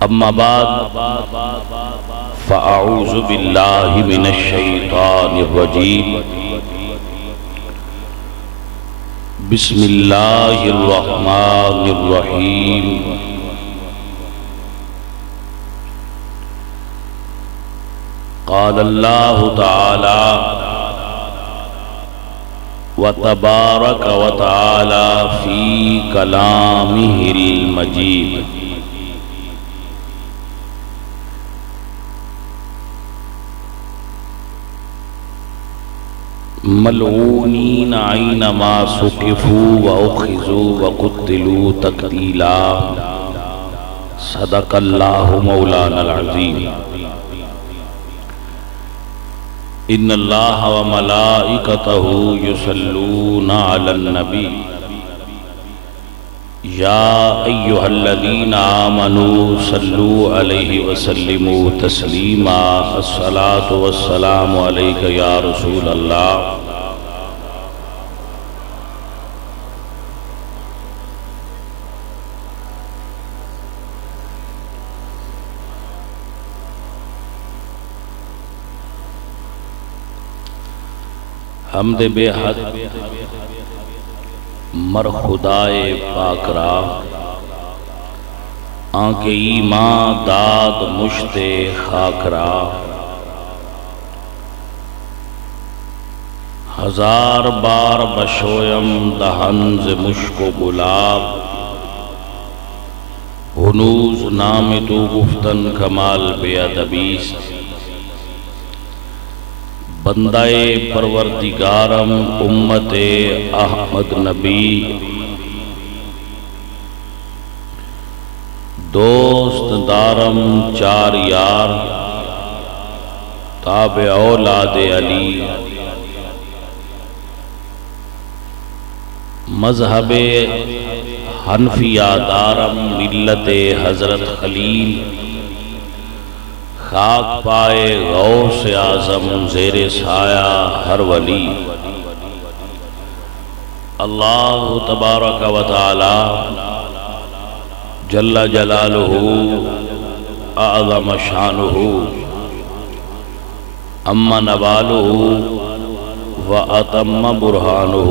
اما بعد فاعوذ باللہ من الشیطان الرجیم بسم اللہ الرحمن الرحیم قال اللہ تعالی وتبارک وتعالی فی کلامہ المجید ملعونین اینما ثقفوا واخذوا وقتلوا تقتیلا صدق اللہ مولانا العظیم ان اللہ وملائکتہ یصلون علی النبی یا ایہا الذین آمنوا صلوا علیہ وسلموا تسلیما الصلاة والسلام علیک یا رسول اللہ حمد بے حد مر خدائے پاک را آنکھ ایمان داد مشت خاک را ہزار بار بشویم دہن ز مشک و گلاب ہنوز نام تو گفتن کمال بے ادبیست بندہ پروردگارم امت احمد نبی دوست دارم چار یار تابع اولاد علی مذہب حنفیہ دارم ملت حضرت خلیل خاک پائے غوث اعظم زیر سایہ ہر ولی اللہ تبارک و تعالی جل جلالہ اعظم شانہ ام نوالہ و اتم برہانہ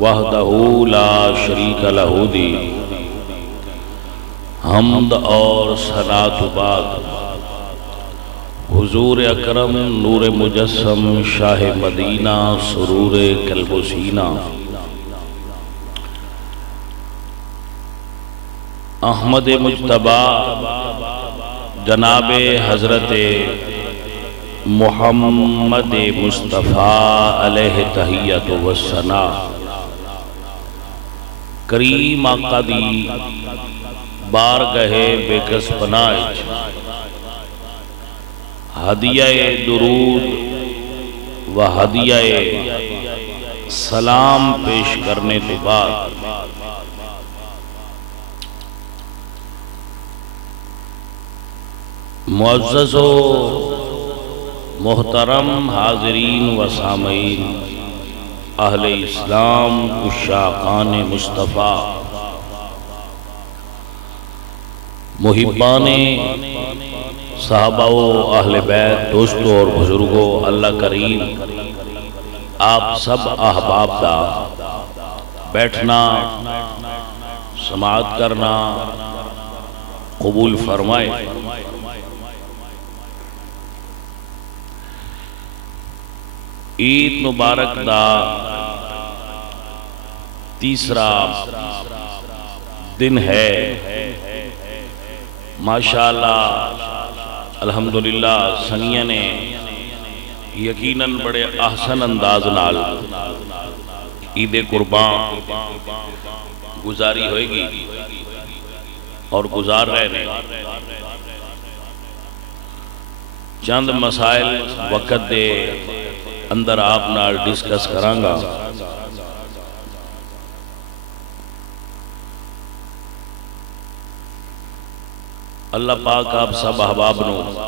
وحدہ لا شریک لہ دی حمد اور ثناء بعد حضور اکرم نور مجسم شاہ مدینہ سرور قلب و سینہ احمد مجتبی جناب حضرت محمد مصطفیٰ علیہ تحیت و ثناء کریم آقا دی بارگاہ بے کس پناہ ہدیہ درود و ہدیہ سلام پیش کرنے کے بعد معزز و محترم حاضرین و سامعین اہل اسلام عشاقان مصطفیٰ محبان صحابہ و اہل بیت دوستوں اور بزرگوں اللہ کریم آپ سب احباب دا بیٹھنا سماعت کرنا قبول فرمائے عید مبارک دا تیسرا دن ہے ماشاءاللہ الحمدللہ سنگیاں نے یقیناً بڑے احسن انداز نال عید قربان گزاری ہوئے گی اور گزار رہے ہیں چند مسائل وقت دے اندر آپ نال ڈسکس کرانگا اللہ پاک آپ سب احباب نو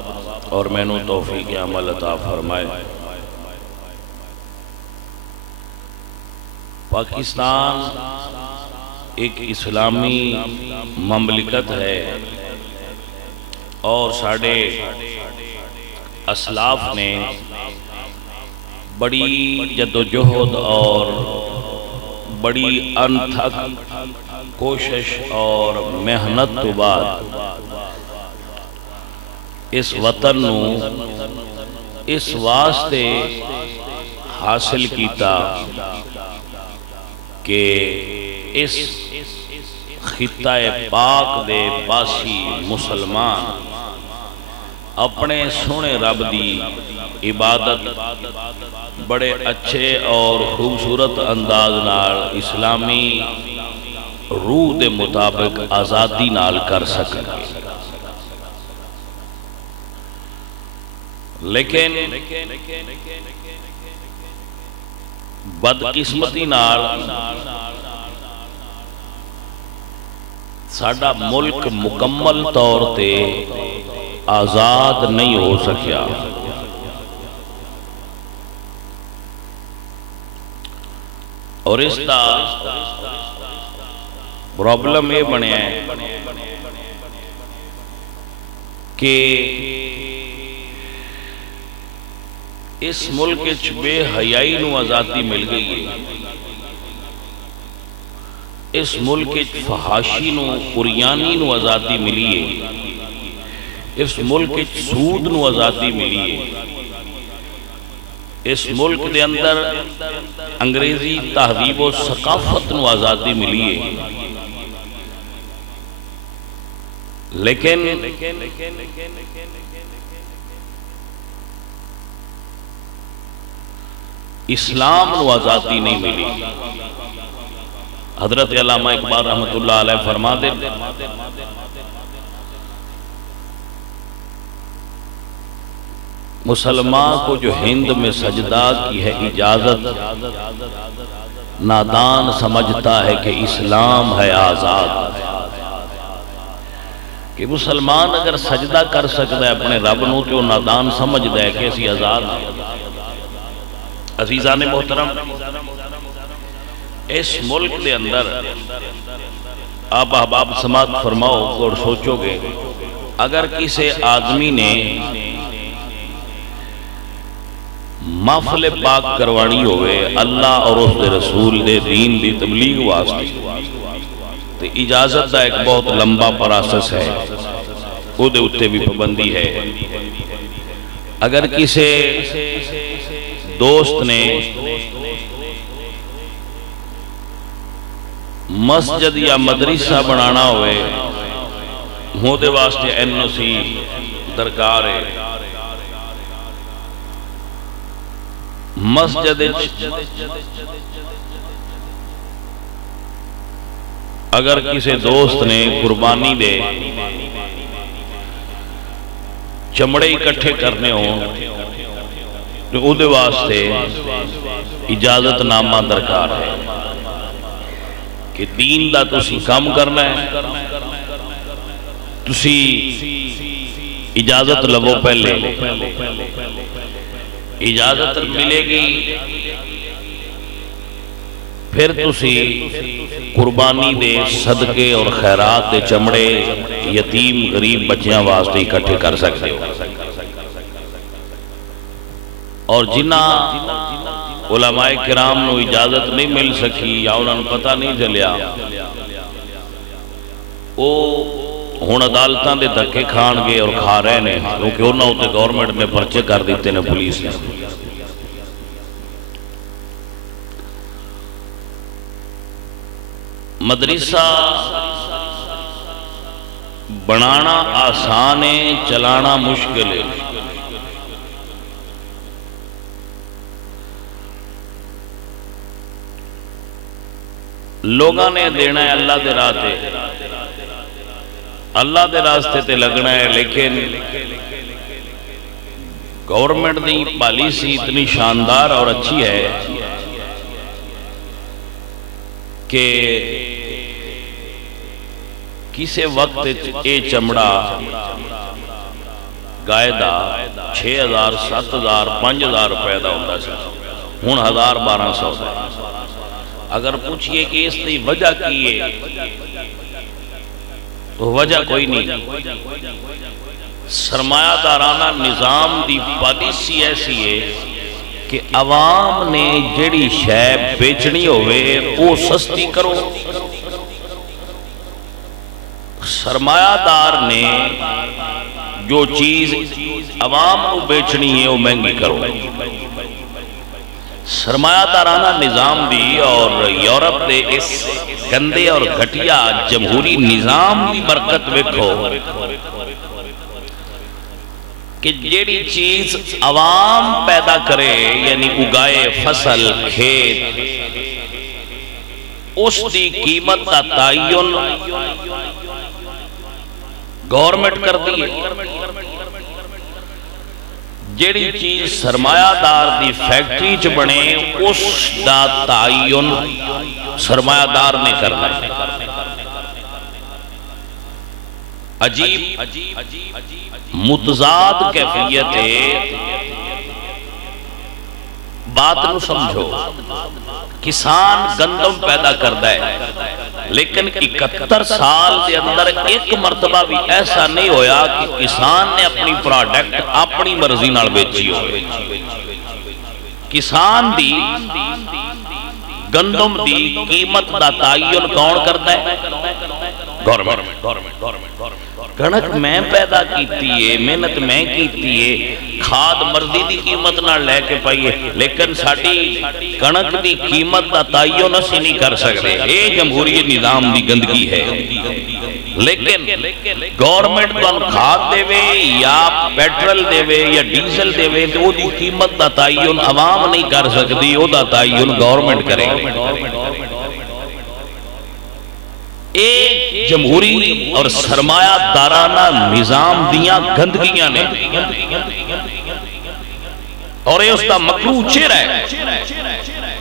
اور میں نو توفیق عمل عطا فرمائے پاکستان ایک اسلامی مملکت ہے اور ساڑھے اسلاف نے بڑی جدوجہد اور بڑی انتھک کوشش اور محنت تو بعد اس وطن نو اس واسطے حاصل کیتا کہ اس خطہ پاک دے باسی مسلمان اپنے سونے رب دی عبادت بڑے اچھے اور خوبصورت انداز نال اسلامی روح دے مطابق آزادی نال کر سکیں. لیکن بدقسمتی نال ساڈا ملک مکمل طور تے آزاد نہیں ہو سکیا. اور اس دا پرابلم یہ بنیا ہے کہ اس ملک بے حیائی نو آزادی مل گئی ہے. اس ملک فحاشی نو قریانی نو آزادی ملی ہے. اس ملک سود نو آزادی ملی ہے. اس ملک دے اندر انگریزی تہذیب و ثقافت نو آزادی ملی ہے. لیکن اسلام نو آزادی نہیں ملی. حضرت علامہ اقبال رحمت اللہ علیہ فرما دے مسلمان کو جو ہند میں سجدہ کی ہے اجازت نادان سمجھتا ہے کہ اسلام ہے آزاد. کہ مسلمان اگر سجدہ کر سکتا ہے اپنے رب نو تو نادان سمجھتا ہے کہ اسی آزاد ہیں. عزیزان محترم، اس ملک دے اندر آپ احباب سماعت فرماؤ اور سوچو گے اگر کسی آدمی نے محفل پاک کروانی ہوئے اللہ اور اس دے رسول دے دین دی تبلیغ واسطے تو اجازت دا ایک بہت لمبا پراسس ہے، وہ دے اتے بھی پابندی ہے. اگر کسی دوست نے مسجد یا مدرسہ بنانا ہوئے ہوں دے واسطے NOC درکار ہے. مسجد اگر کسی دوست نے قربانی دے چمڑے اکٹھے کرنے ہوں تو او دے واسطے اجازت نامہ درکار ہے کہ دین دا تسی کام کرنا ہے، تسی اجازت لبو. پہلے اجازت ملے گی پھر تسی قربانی دے صدقے اور خیرات دے چمڑے یتیم غریب بچیاں واسطے اکٹھے کر سکتے ہو. اور جنہ علماء کرام نو اجازت نہیں مل سکی یا انہوں نے پتہ نہیں چلیا وہ ہون عدالتاں دے دھکے کھان گے اور کھا رہے ہیں کیونکہ انہوں نے گورنمنٹ نے پرچے کر دیتے ہیں پولیس نے. مدرسہ بنانا آسان ہے، چلانا مشکل ہے. لوگاں نے دینا ہے اللہ دے راہ تے، اللہ دے راستے تے لگنا ہے. لیکن گورنمنٹ دی پالیسی اتنی شاندار اور اچھی ہے کہ کسی وقت اے چمڑا گائے دا 6,000 7,000 5,000 روپے دا ہوتا ہے، ہون 1,000 1200. اگر پوچھئے کہ اس کی وجہ کی ہے تو وجہ کوئی نہیں. سرمایہ دارانہ نظام دی پالیسی ایسی ہے کہ عوام نے جڑی شے بیچنی ہوئے وہ سستی کرو، سرمایہ دار نے جو چیز عوام کو بیچنی ہے وہ مہنگی کرو۔ سرمایہ دارانہ نظام دی اور یورپ دے اس گندے اور گھٹیا جمہوری نظام دی برکت ویکھو کہ جیڑی چیز عوام پیدا کرے یعنی اگائے فصل کھیت اس دی قیمت کا تعین گورنمنٹ کر دی ہے، جیڑی چیز سرمایہ دار دی فیکٹری چ بنے اس دا تعین سرمایہ دار نے کرنا ہے۔ عجیب متضاد کیفیت بات نو سمجھو، کسان گندم پیدا کرتا ہے لیکن 71 سال دے اندر ایک مرتبہ بھی ایسا نہیں ہویا کہ کسان نے اپنی پروڈکٹ اپنی مرضی نال بیچی ہو۔ کسان دی گندم دی قیمت دا تعین کون کرتا ہے؟ گورنمنٹ۔ کنک میں پیدا کیتی ہے، محنت میں کیتی ہے، کھاد مرضی دی قیمت نہ لے کے پائیے، لیکن ساڑی کنک دی قیمت دا تعین اسی نہیں کر سکتے۔ یہ جمہوری نظام دی گندگی ہے۔ لیکن گورنمنٹ تو کھاد دے وے یا پیٹرول دے وے یا ڈیزل دے وے تو دی قیمت دا تعین عوام نہیں کر سکتی، وہ دا تعین گورنمنٹ کرے۔ ایک جمہوری اور سرمایہ دارانہ نظام دیاں گندگیاں نے اور یہ اس کا مکروہ چہرہ ہے۔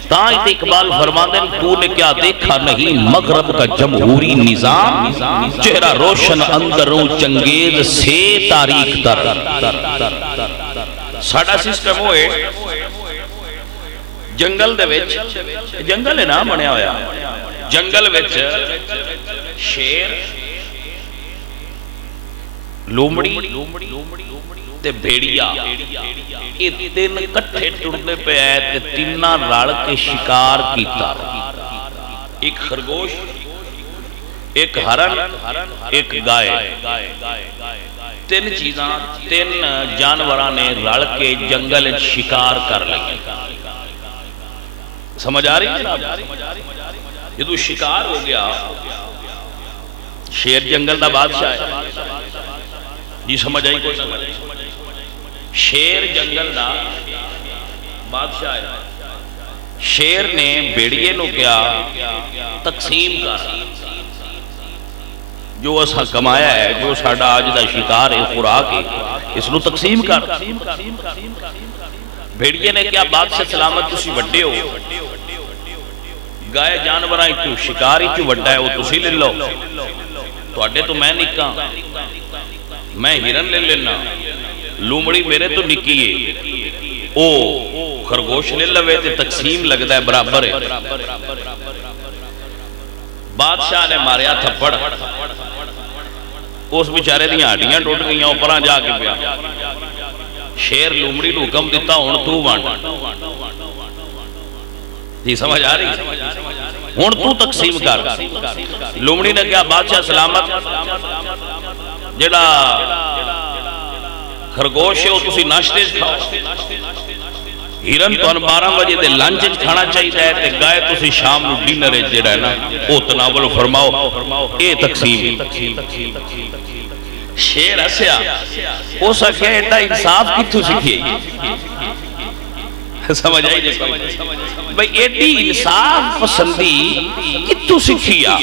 تائیں اقبال فرماتے ہیں تو نے کیا دیکھا نہیں مغرب کا جمہوری نظام، چہرہ روشن اندروں چنگیز سے تاریخ تر۔ ساڑھا سسٹم ہوئے جنگل دے وچ، جنگل ہے نا منیا ہویا، جنگل وچ شیر لومڑی تے بھیڑیا یہ تین کٹھے ٹردے پہ آئے تے تینہ رڑ کے شکار کیتا، ایک خرگوش، ایک ہرن، ایک گائے، تین چیزاں تین جانوراں نے رڑ کے جنگل شکار کر لگی۔ سمجھ آ رہی ہے؟ یہ تو شکار ہو گیا، شیر جنگل دا بادشاہ ہے جی، سمجھ آئی کوئی سمجھ آئی؟ شیر جنگل دا بادشاہ ہے۔ شیر نے بیڑیے نو کیا تقسیم کر، جو اسا کمایا ہے، جو ساڑھا آج دا شکار ہے خوراک ہے، اس نو تقسیم کر۔ بیڑیے نے کیا بادشاہ سلامت تسی وڈے ہو، گائے جانوراں تو شکار تو وڈا ہے وہ تسی لے لو، تو اڈے تو میں نکاں، میں ہرن لے لینا، لومڑی میرے تو نکی ہے، او خرگوش لے لوے تے تقسیم لگتا ہے برابر ہے۔ بادشاہ نے ماریا تھپڑ، اس بیچارے دیاں ہڈیاں ٹوٹ گئیاں، اوپراں جا کے پیا۔ شیر لومڑی نو حکم دیتا ہن تو وانڈ، جی سمجھ آ رہی؟ ہن تو تقسیم کر۔ لومڑی نے کیا بادشاہ سلامت جڑا خرگوش ہے وہ تسی ناشتے کھاؤ، ہرن تو 12 بجے دے لنچ کھانا چاہیے ہے، تے گائے تسی شام نو ڈنر جڑا ہے نا وہ تناول فرماؤ، اے تقسیم۔ شیر ہسیا، ہو سکے ایڈا انصاف کتھوں سکھیے؟ سمجھ آئی جی بھئی ایڈی انصاف پسندی کتھوں سکھیا؟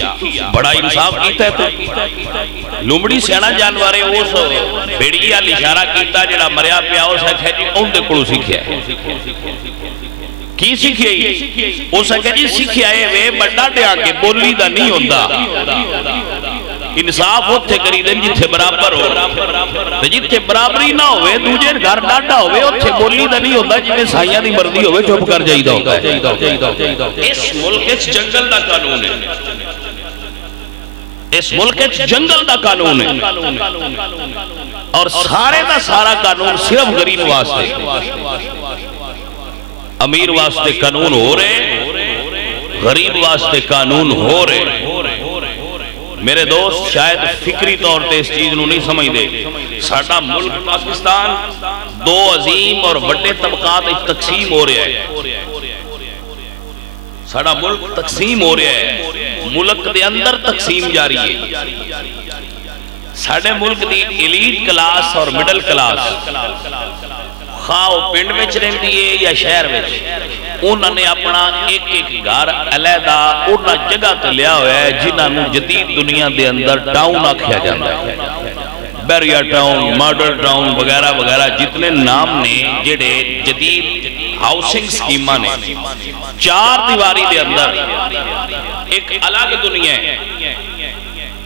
بڑا انصاف کیتا ہے تو لومڑی سیانا جانوارے اس بیڑیا لشارہ کیتا جڑا مریا پیا اس ہے جی اون دے کڑو سکھیا ہے۔ کی سکھیا ہی؟ اس ہے جی سکھیا ہے وے بڑا دیا کے بولی دا نہیں ہوندہ، انصاف ہوتے کری دیں جتھے برابر ہو، جتھے برابری نہ ہوئے دوجہ گھر ڈاٹا ہوئے اتھے بولی دا نہیں ہوتا، جنہیں سائیاں دی مردی ہوئے چپ کر جائیدہ ہوتا ہے۔ اس ملک اس جنگل دا قانون ہے، اس ملک جنگل دا قانون ہے اور سارے دا سارا قانون صرف غریب واسطے، امیر واسطے قانون ہو رہے، غریب واسطے قانون ہو رہے۔ میرے دوست شاید فکری طور تے اس چیز نو نہیں سمجھ دے، ساڈا ملک پاکستان دو عظیم اور بڑے طبقات تقسیم ہو رہا ہے، ساڈا ملک تقسیم ہو رہا ہے، ملک دے اندر تقسیم جاری ہے۔ ساڈے ملک دی ایلیٹ کلاس اور مڈل کلاس خواہ پنڈ میں رہندی ہے یا شہر میں، انہوں نے اپنا ایک ایک گھر علیحدہ انہاں جگہ تے لیا ہوا ہے جنہاں نو جدید دنیا دے اندر ٹاؤن آکھیا جاتا ہے، بیریا ٹاؤن، ماڈل ٹاؤن وغیرہ وغیرہ جتنے نام نے جڑے جدید ہاؤسنگ سکیمہ نے، چار دیواری دے اندر ایک الگ دنیا ہے۔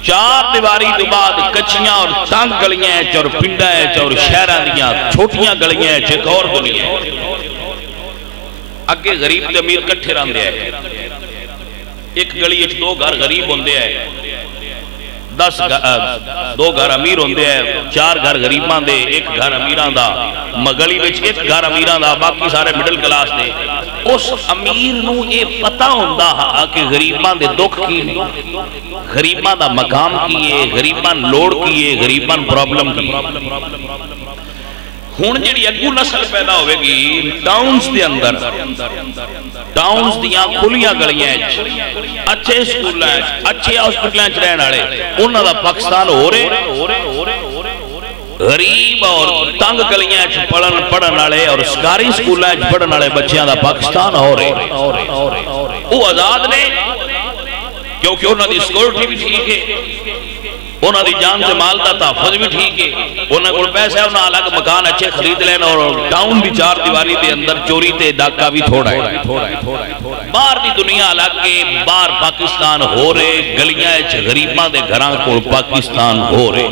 چار دیواری دے بعد کچیاں اور تنگ گلیاں ہیں اور پنڈا ہے اور شہران دیاں چھوٹیاں گلیاں ہیں، ایک اور دنیا ہے۔ اگے غریب تے امیر کٹھے رہن دے ہے، ایک گلی اچھ دو گھر غریب ہوندے ہے، دو گھر امیر ہوندے ہے، چار گھر غریباں دے، ایک گھر امیران دا، گلی وچ ایک گھر امیران دا، باقی سارے مڈل کلاس دے۔ اس امیر نو یہ پتہ ہوندہ کہ غریباں دے دکھ کی نے، غریباں دا مقام کیے، غریباں لوڑ کیے، غریباں پرابلم کیے۔ ہون جڑی اگو نسل پیدا ہوئے گی ٹاؤنز دے اندر، ٹاؤنز دیاں کھلیاں گلیاں ہیں، اچھے سکول ہیں، اچھے ہاسپٹلیں رہن والے، انہاں دا پاکستان ہو رہے، غریب اور تنگ گلیاں پڑھن والے اور سرکاری سکولاں پڑھن والے بچیاں دا پاکستان ہو رہے۔ وہ آزاد نے کیونکہ انہاں دی سیکورٹی بھی ٹھیک ہے، انہاں دی جان سے مال دا تحفظ بھی ٹھیک ہے، انہاں کو پیسہ ہے، انہاں الگ مکان اچھے خرید لینا، اور ٹاؤن دی چار دیواری دے اندر چوری تے ڈاکہ بھی تھوڑا ہے۔ باہر دی دنیا الگ کے باہر پاکستان ہو رہے، گلیاں اچھ غریباں دے گھراں کو پاکستان ہو رہے،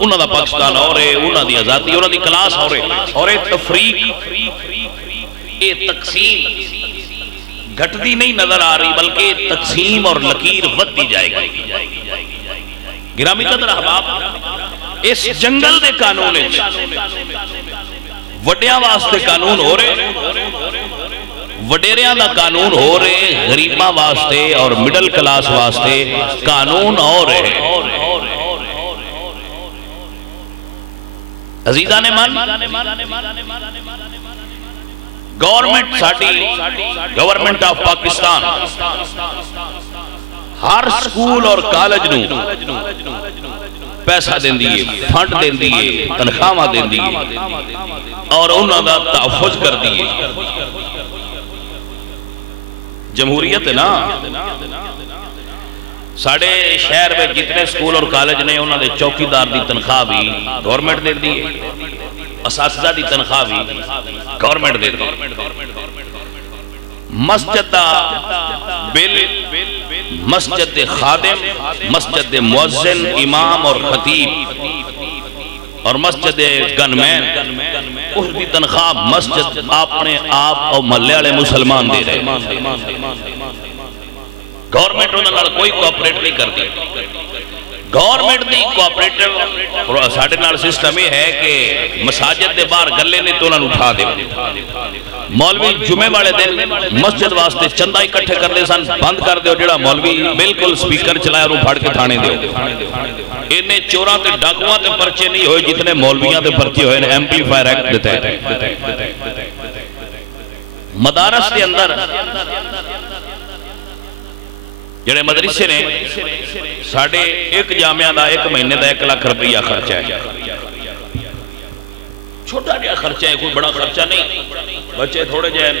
انہاں دا پاکستان ہو رہے، انہاں دی آزادی، انہاں دی کلاس ہو رہے، اور ایک تفریق، ایک تقسیم گھٹتی نہیں نظر آ رہی بلکہ تقسیم اور لکیر ودتی جائے گی۔ گرامی قدر احباب، اس جنگل دے قانون وڈیاں واسطے قانون ہو رہے، وڈیریاں دا قانون ہو رہے، غریباں واسطے اور مڈل کلاس واسطے قانون ہو رہے۔ عزیزان من، گورنمنٹ ساڈی government of Pakistan Hare school اور کالج نو پیسہ دین دیئے، فنڈ دین دیئے، تنخواہ دین دیئے اور انہاں دا تحفظ کر دیئے۔ جمہوریت ہے نا، ساڑھے شہر میں جتنے سکول اور کالج نے انہاں دے چوکیدار دی تنخواہ بھی گورنمنٹ دین دیئے، اساتذہ دی تنخواہ بھی گورنمنٹ دین دیئے۔ مسجد دا بل، مسجد خادم، مسجد مؤذن، امام اور خطیب اور مسجد گنمین، اس دی تنخواہ مسجد اپنے آپ اور محلے والے مسلمان دے رہے۔ گورنمنٹ انہوں نے کوئی کوآپریٹ نہیں کرتی۔ گورنمنٹ دی کوآپریٹو ساڑھے نال سسٹم یہ ہے کہ مساجد دے باہر گلے نے تو انہوں نے اٹھا دے، مولوی جمعے والے دن مسجد واسطے چندہ اکٹھے کر دے سن، بند کر دے، جڑا مولوی بالکل سپیکر چلائے اور پھاڑ کے تھانے دے۔ انہیں چوراں تے ڈاکواں تے پرچے نہیں ہوئے جتنے مولویاں تے پرچے ہوئے، ایمپلیفائر ایکٹ دیتے ہیں۔ مدارس کے اندر جڑے مدرسے نے ساڑھے ایک جامعہ دا ایک مہینے دا 1 لاکھ روپیہ خرچہ ہے، چھوٹا جہا خرچہ ہے، کوئی بڑا خرچہ نہیں، بچے تھوڑے جائیں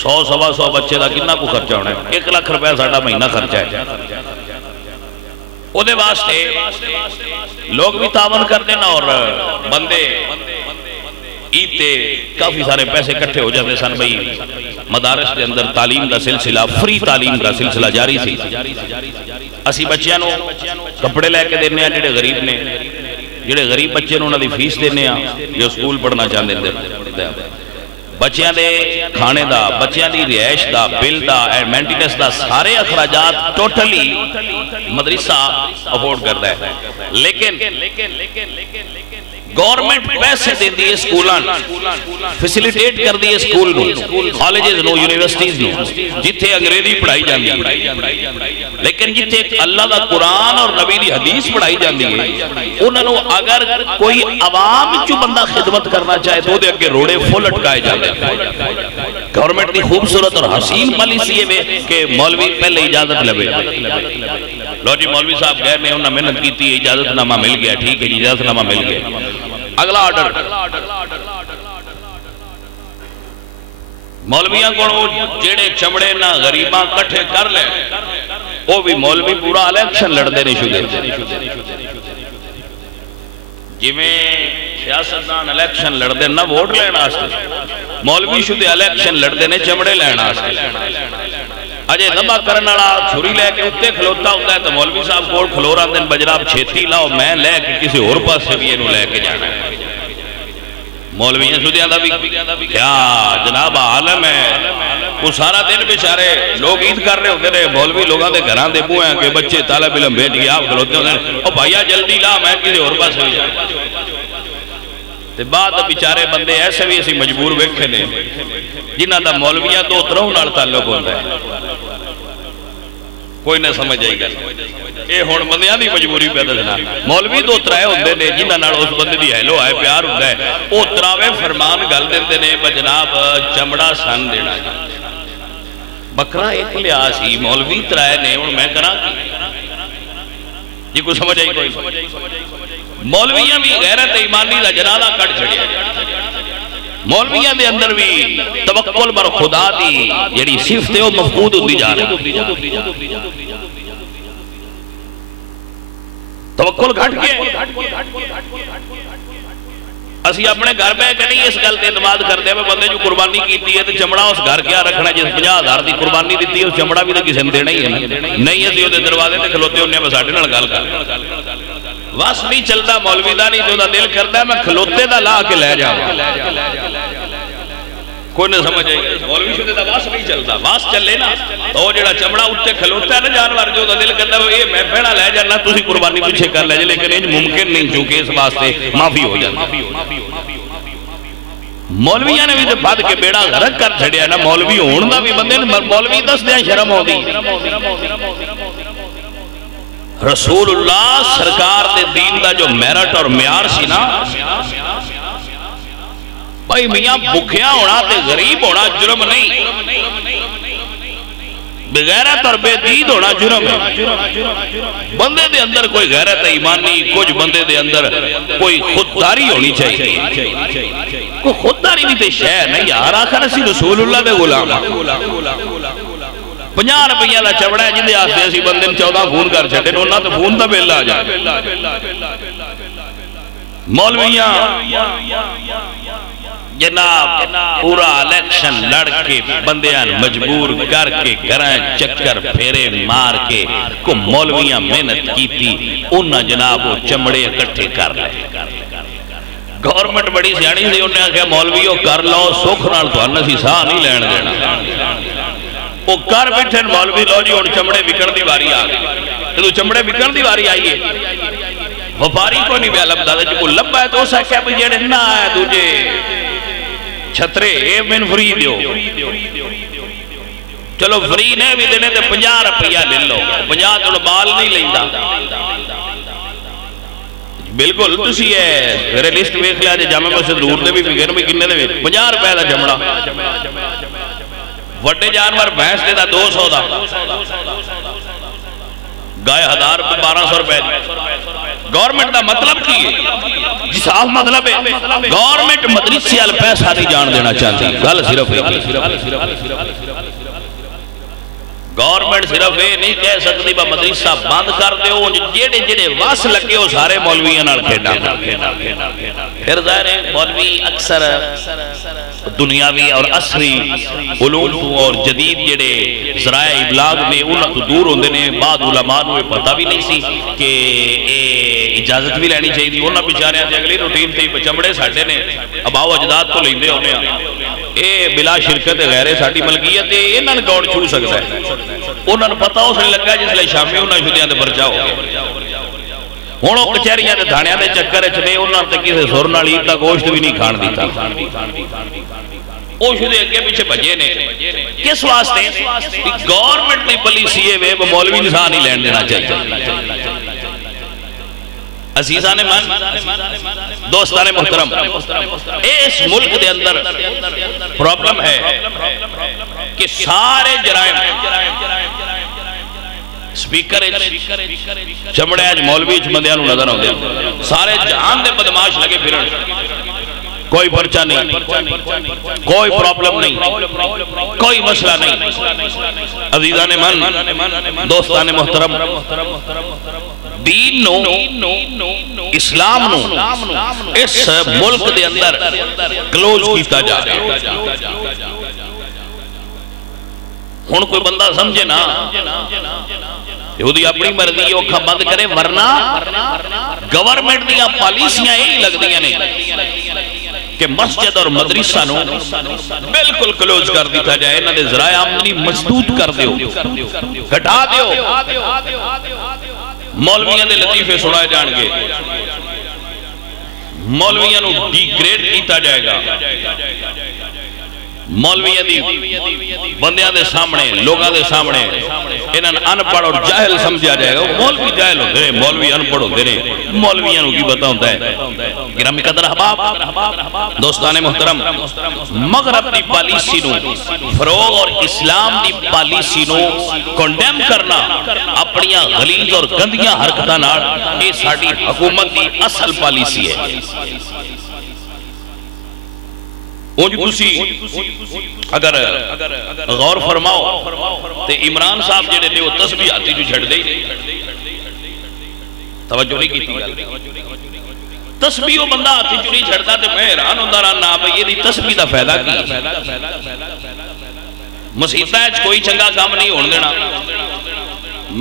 100 سوا 100 بچے دا کتنا کو خرچہ ہونا ہے، 1 لاکھ روپیہ ساڑھا مہینہ خرچہ ہے۔ وہ دے واسطے لوگ بھی تعاون کر دینا اور بندے عید تے کافی سارے پیسے کٹھے ہو جاتے سن۔ بھئی مدارس کے اندر تعلیم کا سلسلہ، فری تعلیم کا سلسلہ جاری سی، اسی بچیاں نو کپڑے لے کے دینے ہیں جڑے غریب نے، جڑے غریب بچے نو انہاں دی فیس دینے ہیں جو سکول پڑھنا چاہتے ہیں۔ بچیاں دے کھانے دا، بچیاں دی رہائش دا، بل دا، مینٹیننس دا، سارے اخراجات ٹوٹلی مدرسہ افورڈ کرتا ہے. لیکن گورنمنٹ پیسے دے دیئے سکولان، فیسیلیٹیٹ کر دیئے سکول نو، کالجز نو، یونیورسٹیز نو، جتھے انگریزی پڑھائی جاندی ہے. لیکن جتھے اللہ دا قرآن اور نبی دی حدیث پڑھائی جاندی ہے، انہوں اگر کوئی عوام چو بندہ خدمت کرنا چاہے تو دے اگے روڑے فل اٹکائے جاندے ہیں. گورنمنٹ دی خوبصورت اور حسین پالیسی ہے کہ مولوی پہلے اجازت لبے. لو جی مولوی صاحب گئے میں انہوں نے محنت کی تھی، اجازت نامہ مل گیا، ٹھیک ہے جی اجازت نامہ مل گیا. اگلا آرڈر مولویاں کو جیڑے چمڑے نہ غریباں کٹھے کر لیں، وہ بھی مولوی پورا الیکشن لڑ دینے شکے. جی میں سیاستدان الیکشن لڑ دے نہ ووٹ لینا آستے، مولوی شدے الیکشن لڑ دینے چمڑے لینا آستے. اجے دبا کرنالا چھوری لے کے اتے کھلوتا ہوتا ہے تو مولوی صاحب کوڑ کھلو رہا دن بجراب چھیتی لاؤ میں لے کے کسی اور پاس سے بھی انہوں لے کے جانا ہے. مولویاں سودیاں دا بھی کیا جناب عالم ہے. وہ سارا دن بیچارے لوگ عید کر رہے ہوتے رہے، مولوی لوگاں دے گھران دے بوئے ہیں کہ بچے طالب علم بیٹھ گیا آپ کھلوتے ہوتے ہیں او بھائیا جلدی لا میں کسی اور پاس سے بھی جانا. تے بعد بیچارے بندے ایسے بھی اسی مجبور ویکھے نے جنہ دا مولویاں دو ترہوں نال تعلق ہوتا ہے. کوئی نہ سمجھ جائے گا اے ہون بندیاں دی مجبوری پیدا دنا. مولوی دو ترائے ہوندے نے جنہ نال اس بندے دی ہیلو آئے پیار ہوتا ہے، او تراوے فرمان گل دیندے نے بجناب چمڑا سن دینا. بکرا ایک لیا سی مولوی ترائے نے اور میں کرا جی کو سمجھ آئی کوئی. مولویاں بھی غیرت ایمانی دا جنازہ کٹ چھڑیا. مولویاں دے اندر بھی توکل بر خدا دی جڑی صفت ہے وہ مفقود ہوتی جا رہی. توکل گھٹ گئے. اسی اپنے گھر پہ کہ نہیں اس گل تے اعتماد کرتے ہیں بندے جو قربانی کیتی ہے تو چمڑا اس گھر کیا رکھنا جس 50,000 دی قربانی دیتی ہے اس چمڑا بھی تو کسی نے دینا ہی ہے نہیں. اسی وہ دروازے تے کھلوتے ہونے میں ساڑھے نال گل کر واس نہیں چلتا مولوی دا نہیں تو دا دل کرتا ہے میں کھلوتے دا لا کے لے جاؤں. کوئی نہ سمجھے مولوی شدے دا واس نہیں چلتا. واس چلے نا تو جڑا چمڑا اٹھتے کھلوتا ہے نا جانور جو دا دل کرتا ہے یہ میں پہنا لے جانا تسی قربانی پیچھے کر لے جائے لیکن یہ ممکن نہیں چونکہ اس واسطے معافی ہو جاتا. مولویاں نے بھی تو بات کے بیڑا غرق کر چھڑیا نا. مولوی ہون دا بھی بندے مولوی دس دیا شرم ہو دی. رسول اللہ سرکار دے دین دا جو میرٹ اور معیار سی نا بھائی میاں بھوکیا ہونا تے غریب ہونا جرم نہیں، بغیرت اور بے دید ہونا جرم ہے. بندے دے اندر کوئی غیرت ایمانی، کچھ بندے دے اندر کوئی خودداری ہونی چاہیے. کوئی خودداری نہیں تے شہ نہیں یار آخر اسی رسول اللہ دے غلام 50 روپیہ دا چوڑا ہے جن دے آستے اسی بندے 14 فون کر چھٹے انہاں تو فون دا بل آ جائے. مولویاں جناب پورا الیکشن لڑ کے بندیاں مجبور کر کے گھرائیں چکر پھیرے مار کے کو مولویاں محنت کی تھی انہاں جناب وہ چمڑے اکٹھے کر لے. گورنمنٹ بڑی سیانی سے انہوں نے کہا مولویوں کر لو سکھ نال تو انسی ساہ نہیں لین دینا. وہ کر بیٹھن مولوی لو جی ان چمڑے بکن دی باری آگئی تو چمڑے بکن دی باری آئیے وپاری کو نہیں بیا لبدا جو کو لبا ہے تو اسا کیا بھی جیڑے نہ آئے دوجے چھترے اے من فری دیو چلو فری نے بھی دینے دے 50 روپیہ لے لو 50 تو بال نہیں لیندہ بالکل تسی ہے میرے لسٹ بیک لیا جامعہ مسجد دور دے بھی بگیر میں کننے دے بھی 50 روپیہ دا جمڑا وڈے جانور بھینس دے دا 200 دا گائے 1200 روپے گورنمنٹ دا مطلب کی ہے جی صاف مطلب ہے گورنمنٹ مدرسے ال پیسہ نہیں جان دینا چاہتی گل صرف گورنمنٹ صرف یہ نہیں کہہ سکتی با مدرسہ بند کر دیو جیڑے جیڑے واس لگے ہو سارے مولویاں نال کھیڈا پھر ظاہر ہے مولوی اکثر دنیاوی اور عصری علوم تو اور جدید جڑے ذرائع ابلاغ نے انہاں تو دور ہوندے نے. بعد علماء نوں پتہ بھی نہیں سی کہ اجازت بھی لینی چاہیے. انہاں بیچاریاں دی اگلی روٹین تے چمڑے ساڈے نے اباؤ اجداد تو لیندے ہونے آ. اے بلا شرکت غیر ساڈی ملکیت ہے, انہاں نے کون چھو سکدا ہے؟ انہاں نوں پتہ اس لیے لگا جس لے شامی انہاں شدیاں تے پرچہ ہو گیا. ہن او کچہریاں تے تھانیاں دے چکر وچ نے انہاں تے کسے سر نال عید دا گوشت بھی نہیں کھان دیتا. او شدے اگے پیچھے بھجے نے کس واسطے؟ گورنمنٹ دی پالیسی ہے وہ مولوی نساں نہیں لین دینا چاہیے. عزیزان من دوستان محترم, اس ملک دے اندر پرابلم ہے کہ سارے جرائم سپیکر چمڑے آج مولوی چمندیاں نظر ہوندے, سارے جہان دے بدماش لگے پھرن, کوئی پرچہ نہیں, کوئی پرابلم نہیں, کوئی مسئلہ نہیں. عزیزان من دوستان محترم, دین نو اسلام نو اس ملک دے اندر کلوز کیتا جا رہا ہے. ہن کوئی بندہ سمجھے نا یہودی اپنی مرضی اوکھا بند کرے, ورنہ گورنمنٹ دیا پالیسیاں یہی لگ دیاں نے کہ مسجد اور مدرسہ نو بالکل کلوز کر دیتا جائے. انہاں دے ذرائع آمدنی مسدود کر دیو, گھٹا دیو. مولویاں دے لطیفے سنائے جان گے, مولویاں نو ڈی گریڈ کیتا جائے گا, مولویاں دی بندیاں دے سامنے لوگاں دے سامنے انہاں ان پڑھ اور جاہل سمجھا جائے گا. مولوی جاہل ہوندے نے, مولوی ان پڑھ ہوندے نے, مولویاں نو کی پتہ ہوندا ہے. گرامی قدر احباب دوستان محترم, مغرب دی پالیسی نو فروغ اور اسلام دی پالیسی نو کنڈیم کرنا اپنیاں غلیظ اور گندیاں حرکتاں نال اے ساڈی حکومت دی اصل پالیسی ہے. اگر غور فرماؤ تے عمران صاحب جڑے نے وہ تسبیح ہاتھی جو چھڑ دے, توجہ نہیں کی تسبیح وہ بندہ ہاتھی جو نہیں چھڑتا تے میں حیران ہوندا رہنا بھئی یہ تسبیح دا فائدہ کی. مسیحتاں وچ کوئی چنگا کام نہیں ہون دینا,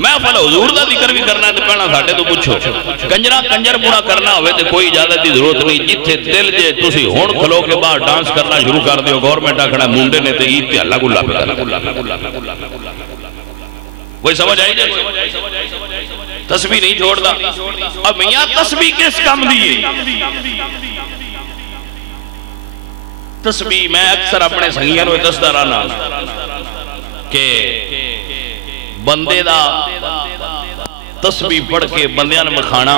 محفل حضور دا ذکر بھی کرنا ہے تو پہنا ساڑھے تو پوچھو. کنجر پورا کرنا ہوئے تو کوئی اجازت دی ضرورت نہیں. جتھے دل جے تسی ہون کھلو کے بعد ڈانس کرنا شروع کر دیو, گورنمنٹ آکھنا منڈے نے تے عید تے اللہ گلا پہ. کوئی سمجھ آئی جائے تسبیح نہیں چھوڑ دا. اب میاں تسبیح کس کام دیئے؟ تسبیح میں اکثر اپنے سنگیاں ہوئے دس دارانا کہ بندے دا تسبیح پڑھ کے بندیاں میں کھانا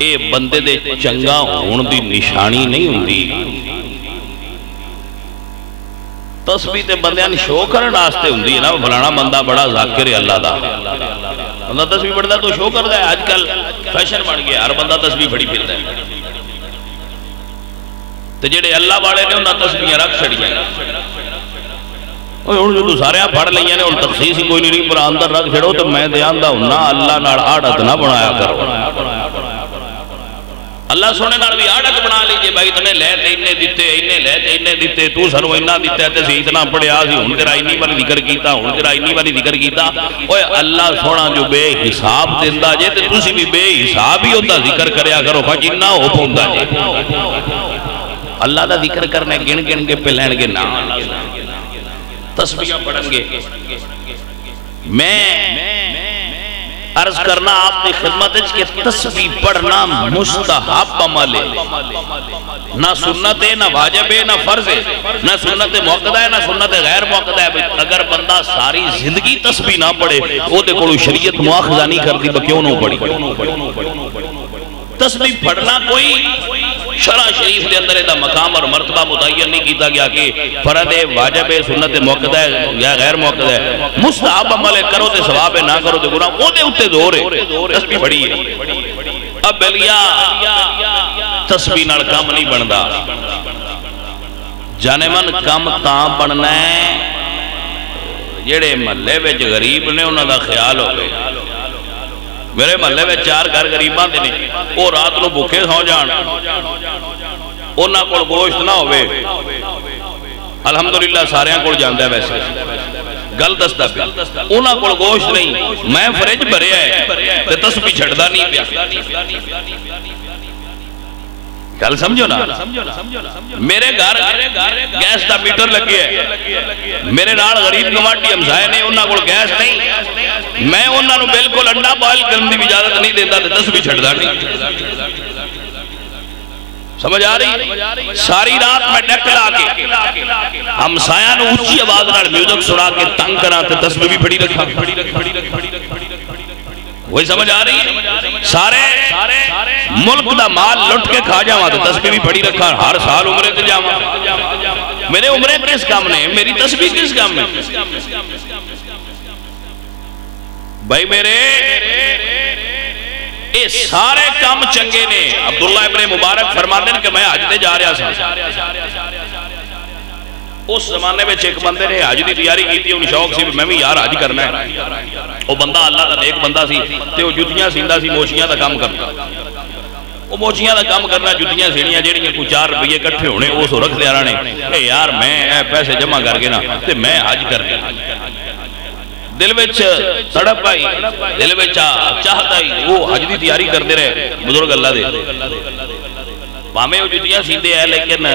اے بندے دے چنگا ہون دی نشانی نہیں ہوندی. تسبیح تے بندیاں نے شو کرن واسطے ہوندی ہے نا, فلانا بندہ بڑا ذاکر ہے اللہ دا. بندہ تسبیح پڑھدا تو شو کردا ہے. آج کل فیشن بن گیا, ہر بندہ تسبیح پڑھی پھردا ہے. تے جڑے اللہ والے نے انہاں تسبیحاں رکھ چھڑیاں. ہن جو سارے پڑھ لئیاں نے, ہن تخصیص ہی کوئی نہیں, پر اندر رکھ چھڑو تو میں دیاندا ہوندا اللہ نال آڑت نہ بنایا کرو. اللہ سونے نال بھی آڑت بنا لیجئے بھائی, تنے لے تے انہیں دیتے, انہیں لے تے انہیں دیتے, تو سنو انہاں دیتے تے سی اتنا پڑھیا سی, ہن تیرا انی والی ذکر کیتا, ہن تیرا انی والی ذکر کیتا. اوے اللہ سونا جو بے حساب دیندا جے تے تسی بھی بے حساب ہی ہوندا ذکر کریا کرو, جنہ ہو پوندا جے. اللہ دا ذکر کرنے گن گن کے پہ لین گے نا, تسبیحاں پڑھیں گے. میں عرض کرنا آپ کی خدمت ہے کہ تسبیح پڑھنا مستحب عمل ہے, نہ سنت ہے, نہ واجب ہے, نہ فرض ہے, نہ سنت موقع ہے, نہ سنت غیر موقع ہے. اگر بندہ ساری زندگی تسبیح نہ پڑھے وہ دے کوئی شریعت مواخذہ نہیں کرتی کیوں نہ پڑھی. تسبیح پڑھنا کوئی شرع شریف دے اندر دا مقام اور مرتبہ متعین نہیں کیتا گیا کہ فرض ہے, واجب ہے, سنت موقع ہے یا غیر موقع ہے. مستحب عمل ہے, کرو تے ثواب ہے, نہ کرو تے گناہ. وہ دے اتے زور ہے, تسبیح پڑھی ہے. اب بلیا تسبیح نال کام نہیں بندا. جانے من کام تاں بننا ہے جڑے محلے وچ غریب نے انہاں دا خیال ہوے. میرے محلے میں 4 گھر غریباں دے نے, وہ رات نو بھوکے سو جان, انہاں کول گوشت نہ ہوئے الحمدللہ ساریاں کول جاندہ ہے ویسے گل دستا پہ انہاں کول گوشت نہیں میں فریج بھریا ہے تے تسبیح چھڑدا نہیں پیا گل سمجھو نا میرے گھر گیس دا میٹر لگے ہے میرے نال غریب گواٹی ہمسائے نے انہاں کول گیس نہیں میں انہاں نو بالکل انڈا بوائل کرنے دی اجازت نہیں دیندا تے تسبیح چھڑدا نہیں سمجھ آ رہی ساری رات میں ڈک لا کے ہمسایاں نو اونچی آواز نال میوزک سنا کے تنگ کراں تے تسبیح بھی پڑھی رکھا وہی سمجھ آ رہی سارے ملک دا مال لٹ کے کھا جاواں تے تسبیح بھی پڑھی رکھا ہر سال عمرے تے جاواں میرے عمرے کس کام نے میری تسبیح کس کام نے بھائی میرے اے سارے کام چنگے نے عبداللہ ابن مبارک فرماتے ہیں کہ میں حج تے جا رہا سا اس زمانے میں ایک بندے نے حج دی تیاری کی تھی انہیں شوق سی میں بھی یار حج کرنا ہے وہ بندہ اللہ کا نیک بندہ سی تے وہ جتیاں سیندا سی موچیاں دا کام کرنا وہ موچیاں دا کام کرنا جتیاں سینیاں جیڑیاں کوئی 4 روپے اکٹھے ہونے وہ سو رکھ دیا نے اے یار میں پیسے جمع کر کے نا تے میں حج کرنا دل وچ تڑپ آئی دل وچ چاہتا ہی وہ حج دی تیاری کرتے رہے بزرگ اللہ دے بامے وہ جتیاں سیندے ہیں لیکن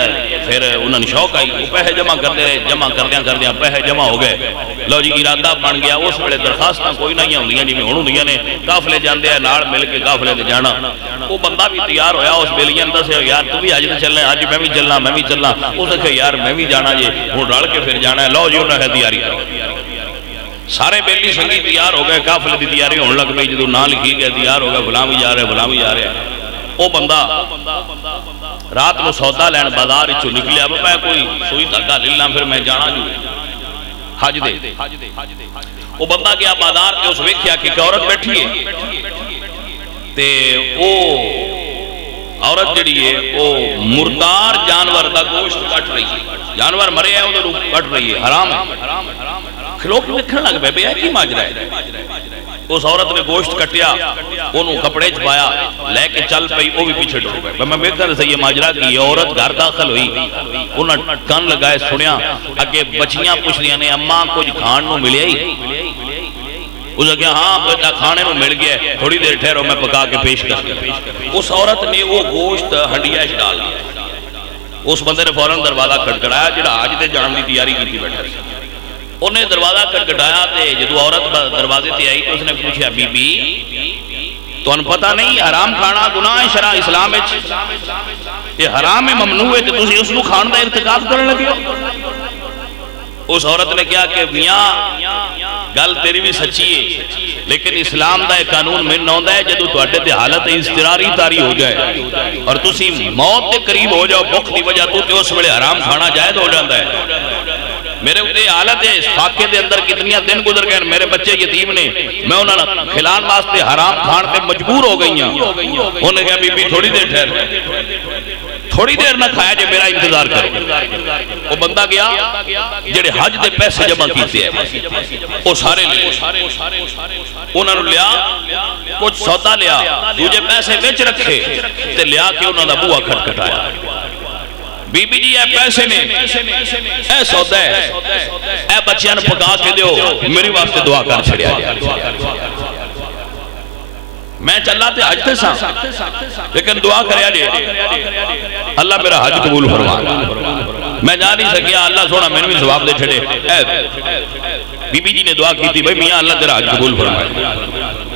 پھر انہوں نے شوق آئی وہ پیسے جمع کرتے رہے جمع کردیاں پیسے جمع ہو گئے لو جی ارادہ بن گیا اس ویلے درخواستاں کوئی نہیں ہوندیاں جی میں ہن ہوندیاں نے قافلے جاندے ہیں نال مل کے قافلے تے جانا وہ بندہ بھی تیار ہویا اس بیلیاں دسے یار تو بھی حج تے چلنا ہے حج میں بھی چلنا اس نے کہا یار میں بھی جانا جی ہن رل کے پھر جانا ہے لو جی انہوں نے تیاری کرو سارے بیلی سنگی تیار ہو گئے قافلے دی تیاری ہونے لگ پئی جدوں نام لکھی گئے تیار ہو گئے فلاں بھی جا رہے وہ بندہ رات کو سودا لین بازار وچوں نکلیا میں کوئی سوئی دھاگا لے لاں پھر میں جانا جو حج دے وہ بندہ گیا بازار تے اس ویکھیا کہ ایک عورت بیٹھی ہے تے او عورت جڑی ہے وہ مردار جانور دا گوشت کٹ رہی ہے جانور مرے ہے اودوں کٹ رہی ہے حرام ہے لوگ لکھن لگ پے بے کی ماجرا ہے اس عورت نے گوشت کٹیا انہوں کپڑے چھپایا لے کے چل پئی وہ بھی پیچھے ڈر گئے میں ویکھدا سی یہ ماجرا کی یہ عورت گھر داخل ہوئی انہاں کان لگائے سنیا اگے بچیاں پوچھدیاں نے اماں کچھ کھان نو ملیا ہی اس نے کہا ہاں بیٹا کھانے نو مل گیا تھوڑی دیر ٹھہرو میں پکا کے پیش کر اس عورت نے وہ گوشت ہنڈیا وچ ڈال دیا اس بندے نے فوراً دروازہ کھٹکھٹایا جڑا حج تے جان دی تیاری کیتی بیٹھا انہیں دروازہ کھٹکھٹایا تے جدو عورت دروازے تے آئی تو اس نے پوچھا بی بی تو ان پتہ نہیں حرام کھانا گناہ شرع اسلام وچ یہ حرام ممنوع ہے تے تسی اس نو کھان دا ارتکاب کرن لگے ہو اس عورت نے کہا کہ میاں گل تیری بھی سچی ہے لیکن اسلام دا ایک قانون من ہوندا ہے جدو تواڈے تے حالت اضطراری طاری ہو جائے اور تسی موت دے قریب ہو جاؤ بھوک دی وجہ تو تے اس ویلے حرام کھانا جائز ہو جاندا ہے میرے اتے حالت ہے اس فاقے دے اندر کتنیاں دن گزر گئے میرے بچے یتیم نے میں انہوں نے کھلان واسطے حرام کھان تے مجبور ہو گئی ہیں انہوں نے کہا بی بی تھوڑی دیر ٹھہر تھوڑی دیر نہ کھایا جے میرا انتظار کرو وہ بندہ گیا جڑے حج دے پیسے جمع کیتے ہیں وہ سارے لے انہوں نے لیا کچھ سودا لیا دوجے پیسے وچ رکھے تے لیا کے انہوں نے بوہا کھٹکھٹایا بی بی جی اے پیسے نے اے سودا ہے اے بچیاں نے پکا کے دیو میری واسطے دعا کر چھڑیا میں چلا تے حج تے سا لیکن دعا کریا جے اللہ میرا حج قبول فرما میں جا نہیں سکیا اللہ سونا میں نے بھی ثواب دے چھڑے بی بی جی نے دعا کی تھی بھائی میاں اللہ تیرا حج قبول فرمائے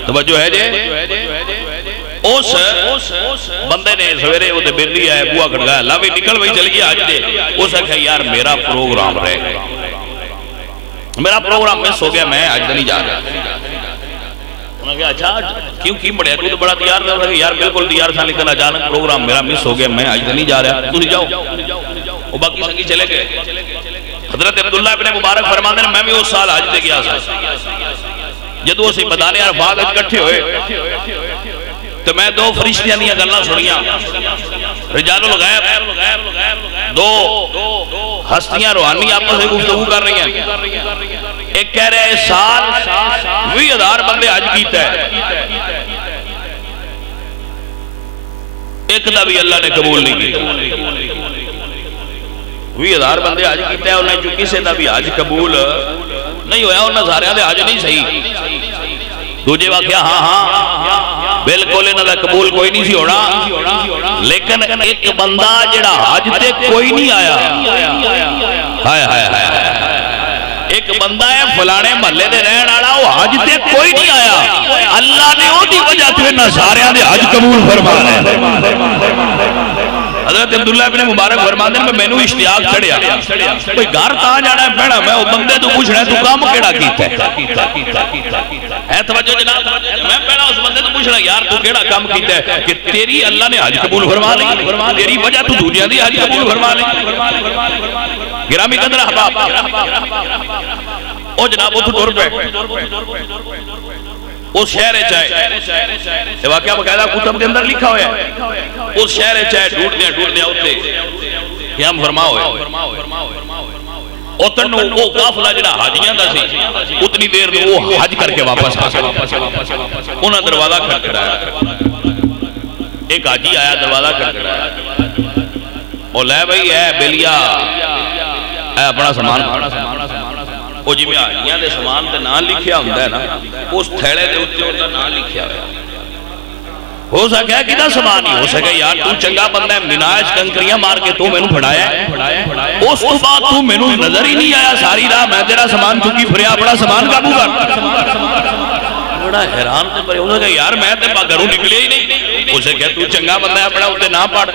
توجہ ہے جے اس بندے نے سویرے وہ دے بردی آئے بوا کھڑگایا اللہ بھی نکل وہی چل گیا حج دے اس نے کہا یار میرا پروگرام رہ گیا میرا پروگرام مس ہو گیا میں حج نہیں جا رہا انہوں نے کہا اچھا کیوں کی بڑھیا تو بڑا تیار تھا یار بالکل تیار تھا لیکن اچانک پروگرام میرا مس ہو گیا میں حج نہیں جا رہا تھی جاؤ وہ باقی سنگی چلے گئے حضرت عبداللہ ابن مبارک فرماتے ہیں میں بھی اس سال حج دے گیا تھا جدو اسی بدانے عرفات اکٹھے ہوئے تو میں دو فرشتیاں نہیں گلنا سنیاں رجال الغیب دو ہستیاں روحانی آپس سے گفتگو کر رہی ہیں ایک کہہ رہے ہیں سال 20,000 بندے حج کیتا ہے ایک دا بھی اللہ نے قبول نہیں کیتا 20,000 بندے حج کیتا ہے انہیں جو کسے دا بھی حج قبول نہیں ہویا انہیں سارے دے حج نہیں صحیح دوجے واقعہ ہاں بالکل انہاں دا قبول کوئی نہیں سی ہونا لیکن ایک بندہ جڑا حج تے کوئی نہیں آیا ہائے ہائے ہائے ایک بندہ ہے فلانے محلے دے رہن والا وہ حج تے کوئی نہیں آیا اللہ نے وہ دی وجہ تو انہاں سارے دے حج قبول فرما لے حضرت عبداللہ ابن مبارک فرماتے ہیں میں نے اشتیاق چڑھیا کوئی گھر کہاں جانا ہے پہنا میں وہ بندے تو پوچھنا ہے تو کام کیڑا کیتا ہے توجہ جناب میں پہنا اس بندے تو پوچھنا یار تو کیڑا کام کیتا ہے کہ تیری اللہ نے حج قبول فرما لی تیری وجہ تو دنیا دی حج قبول فرما لی گرامی قدر احباب او جناب وہ تو ٹر پہ اس شہر چاہے یہ واقعہ باقاعدہ کتب کے اندر لکھا ہویا ہے اس شہر چاہے ڈھونڈ دیا ہوتے کہ ہم فرما ہوئے اتنو وہ قافلہ جڑا حاجیاں دا سی اتنی دیر میں وہ حج کر کے واپس آ انہاں دروازہ کھٹکھٹایا ایک حاجی آیا دروازہ کھٹکھٹایا او لے بھئی اے بیلیا اے اپنا سامان وہ جی میں آئیاں دے سامان تے نام لکھیا ہوندہ ہے نا اس تھیڑے دے اتے ہوتا نام لکھیا ہو سکیا ہے کدھا سامان ہی ہو سکیا یار تو چنگا بندہ ہے مناج کنکریاں مار کے تو میں نے پھڑایا ہے اس تو بعد تو میں نے نظر ہی نہیں آیا ساری راہ میں تیرا سامان چکی پھریا اپنا سامان قابو کر بڑا حیران تے پرے انہوں نے کہا یار میں تے گھروں نکلے ہی نہیں اسے کہا تو چنگا بندہ ہے اپنا اتے نام پڑھ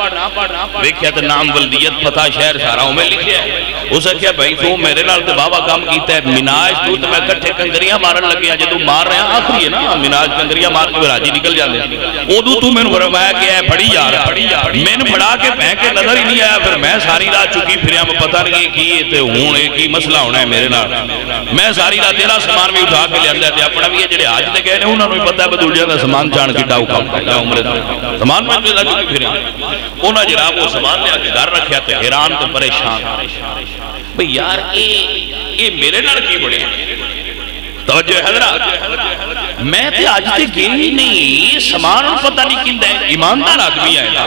ویکھیا تے نام ولدیت پتہ شہر سارا ہوں میں لکھیا ہے اسے کہا بھائی تو میرے نال تے بابا کام کیتا ہے مناج تو تے میں کٹھے کنگریاں مارن لگیا جے تو مار رہے ہیں آخری ہے نا مناج کنگریاں مار کے راجی نکل جاندے ادو تو میں نے فرمایا کہ اے پڑھی یار میں نے پڑھا کے پھینک کے نظر ہی نہیں آیا پھر میں ساری رات چکی پھریا میں پتہ نہیں کی تے ہوں ایک ہی مسئلہ ہونا ہے میرے نال میں ساری رات تیرا سامان بھی اٹھا کے لے آندا تے اپنا بھی جڑے حج تے گئے نے انہاں نوں پتہ ہے بدوجیاں دا سامان چان کڈا کام کردا عمرے دا سامان میں لا چکی پھریا انہاں جناب وہ سامان لے کے گھر رکھیا تے حیران تے پریشان بھئی یار اے میرے نال کی بڑے توجہ حضرات میں تے آج تے گئے ہی نہیں سامان پتہ نہیں کیندا ہے ایماندار آدمی ہے نا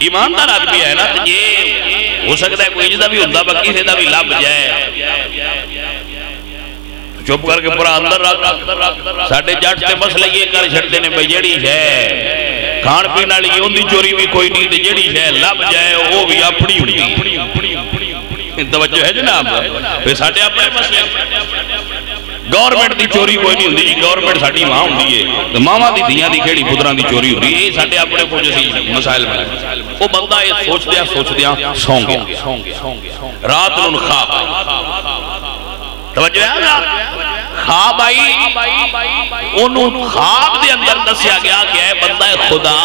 ایماندار آدمی ہے نا تے یہ ہو سکتا ہے کوئی جدا بھی ہوندا باقی سے دا بھی لب جائے چپ کر کے پورا اندر رکھ ساڈے جٹ تے مسئلہ یہ کر چھڑتے نے بھئی جیڑی ہے کھان پین والی اوندی چوری بھی کوئی نہیں تے جیڑی ہے لب جائے وہ بھی اپنی ہوندی توجہ ہے جناب پھر ساڈے اپنے مسئلے گورنمنٹ دی چوری کوئی نہیں ہوندی گورنمنٹ ساڈی ماں ہوندی ہے تے ماواں دی دھیاں دی کیڑی پتراں دی چوری ہوندی ہے ساڈے اپنے کچھ سی مسائل میں وہ بندہ یہ سوچدیاں سو گیا رات نوں خواب توجہ ہے نا خواب آئی انہوں خواب دے اندر دسیا گیا کہ اے بندہ خدا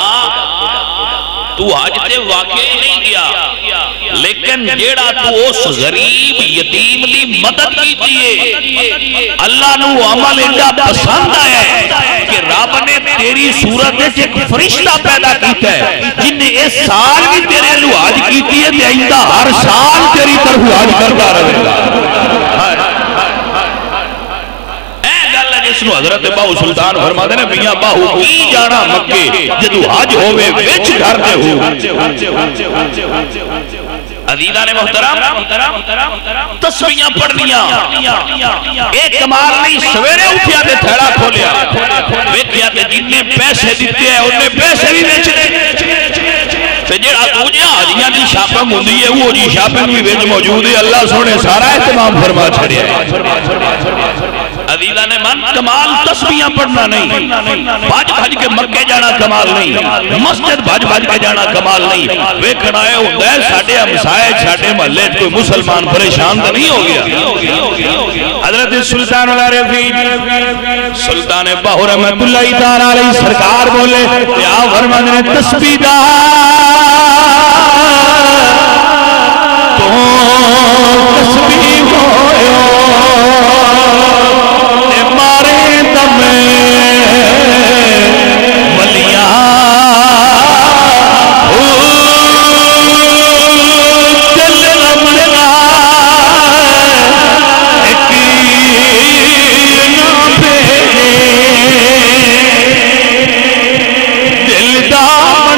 تو حج تے واقعی نہیں گیا لیکن جیڑا تو اس غریب یتیم دی مدد کی دیئے اللہ نو عمل ایڈا پسند آیا ہے کہ رب نے تیری صورت ایک فرشتہ پیدا کیتا ہے جن نے اس سال بھی تیرے لو حج کیتی ہے تے آئندہ ہر سال تیری طرف حج کرتا رہے گا جس نو حضرت باہو سلطان فرما دے نے میاں باہو کی جانا مکے جدو حج ہوئے وچ گھر دے ہو عزیزان محترم تسبیحاں پڑھنیاں ایک کمال نہیں سویرے اٹھیا تے تھیڑا کھولیا ویکھیا تے جن نے پیسے دیتے ہیں انہیں پیسے بھی بیچنے تے جڑا دوجیاں حجیاں دی شاپنگ ہوندی ہے وہ جی شاپنگ بھی وچ موجود ہے اللہ سونے سارا اہتمام فرما چھڑیا عزیزان من کمال تسبیحاں پڑھنا نہیں بھاج بھاج کے مکے جانا کمال نہیں مسجد بھاج بھاج کے جانا کمال نہیں ویکھنا اے ہوندا ہے ساڈے ہمسائے ساڈے محلے کوئی مسلمان پریشان تو نہیں ہو گیا حضرت سلطان العارفین سلطان باہو رحمت اللہ تعالی علیہ سرکار بولے کیا فرمان نے تسبیح دا تو تسبیح ہوئے دل دا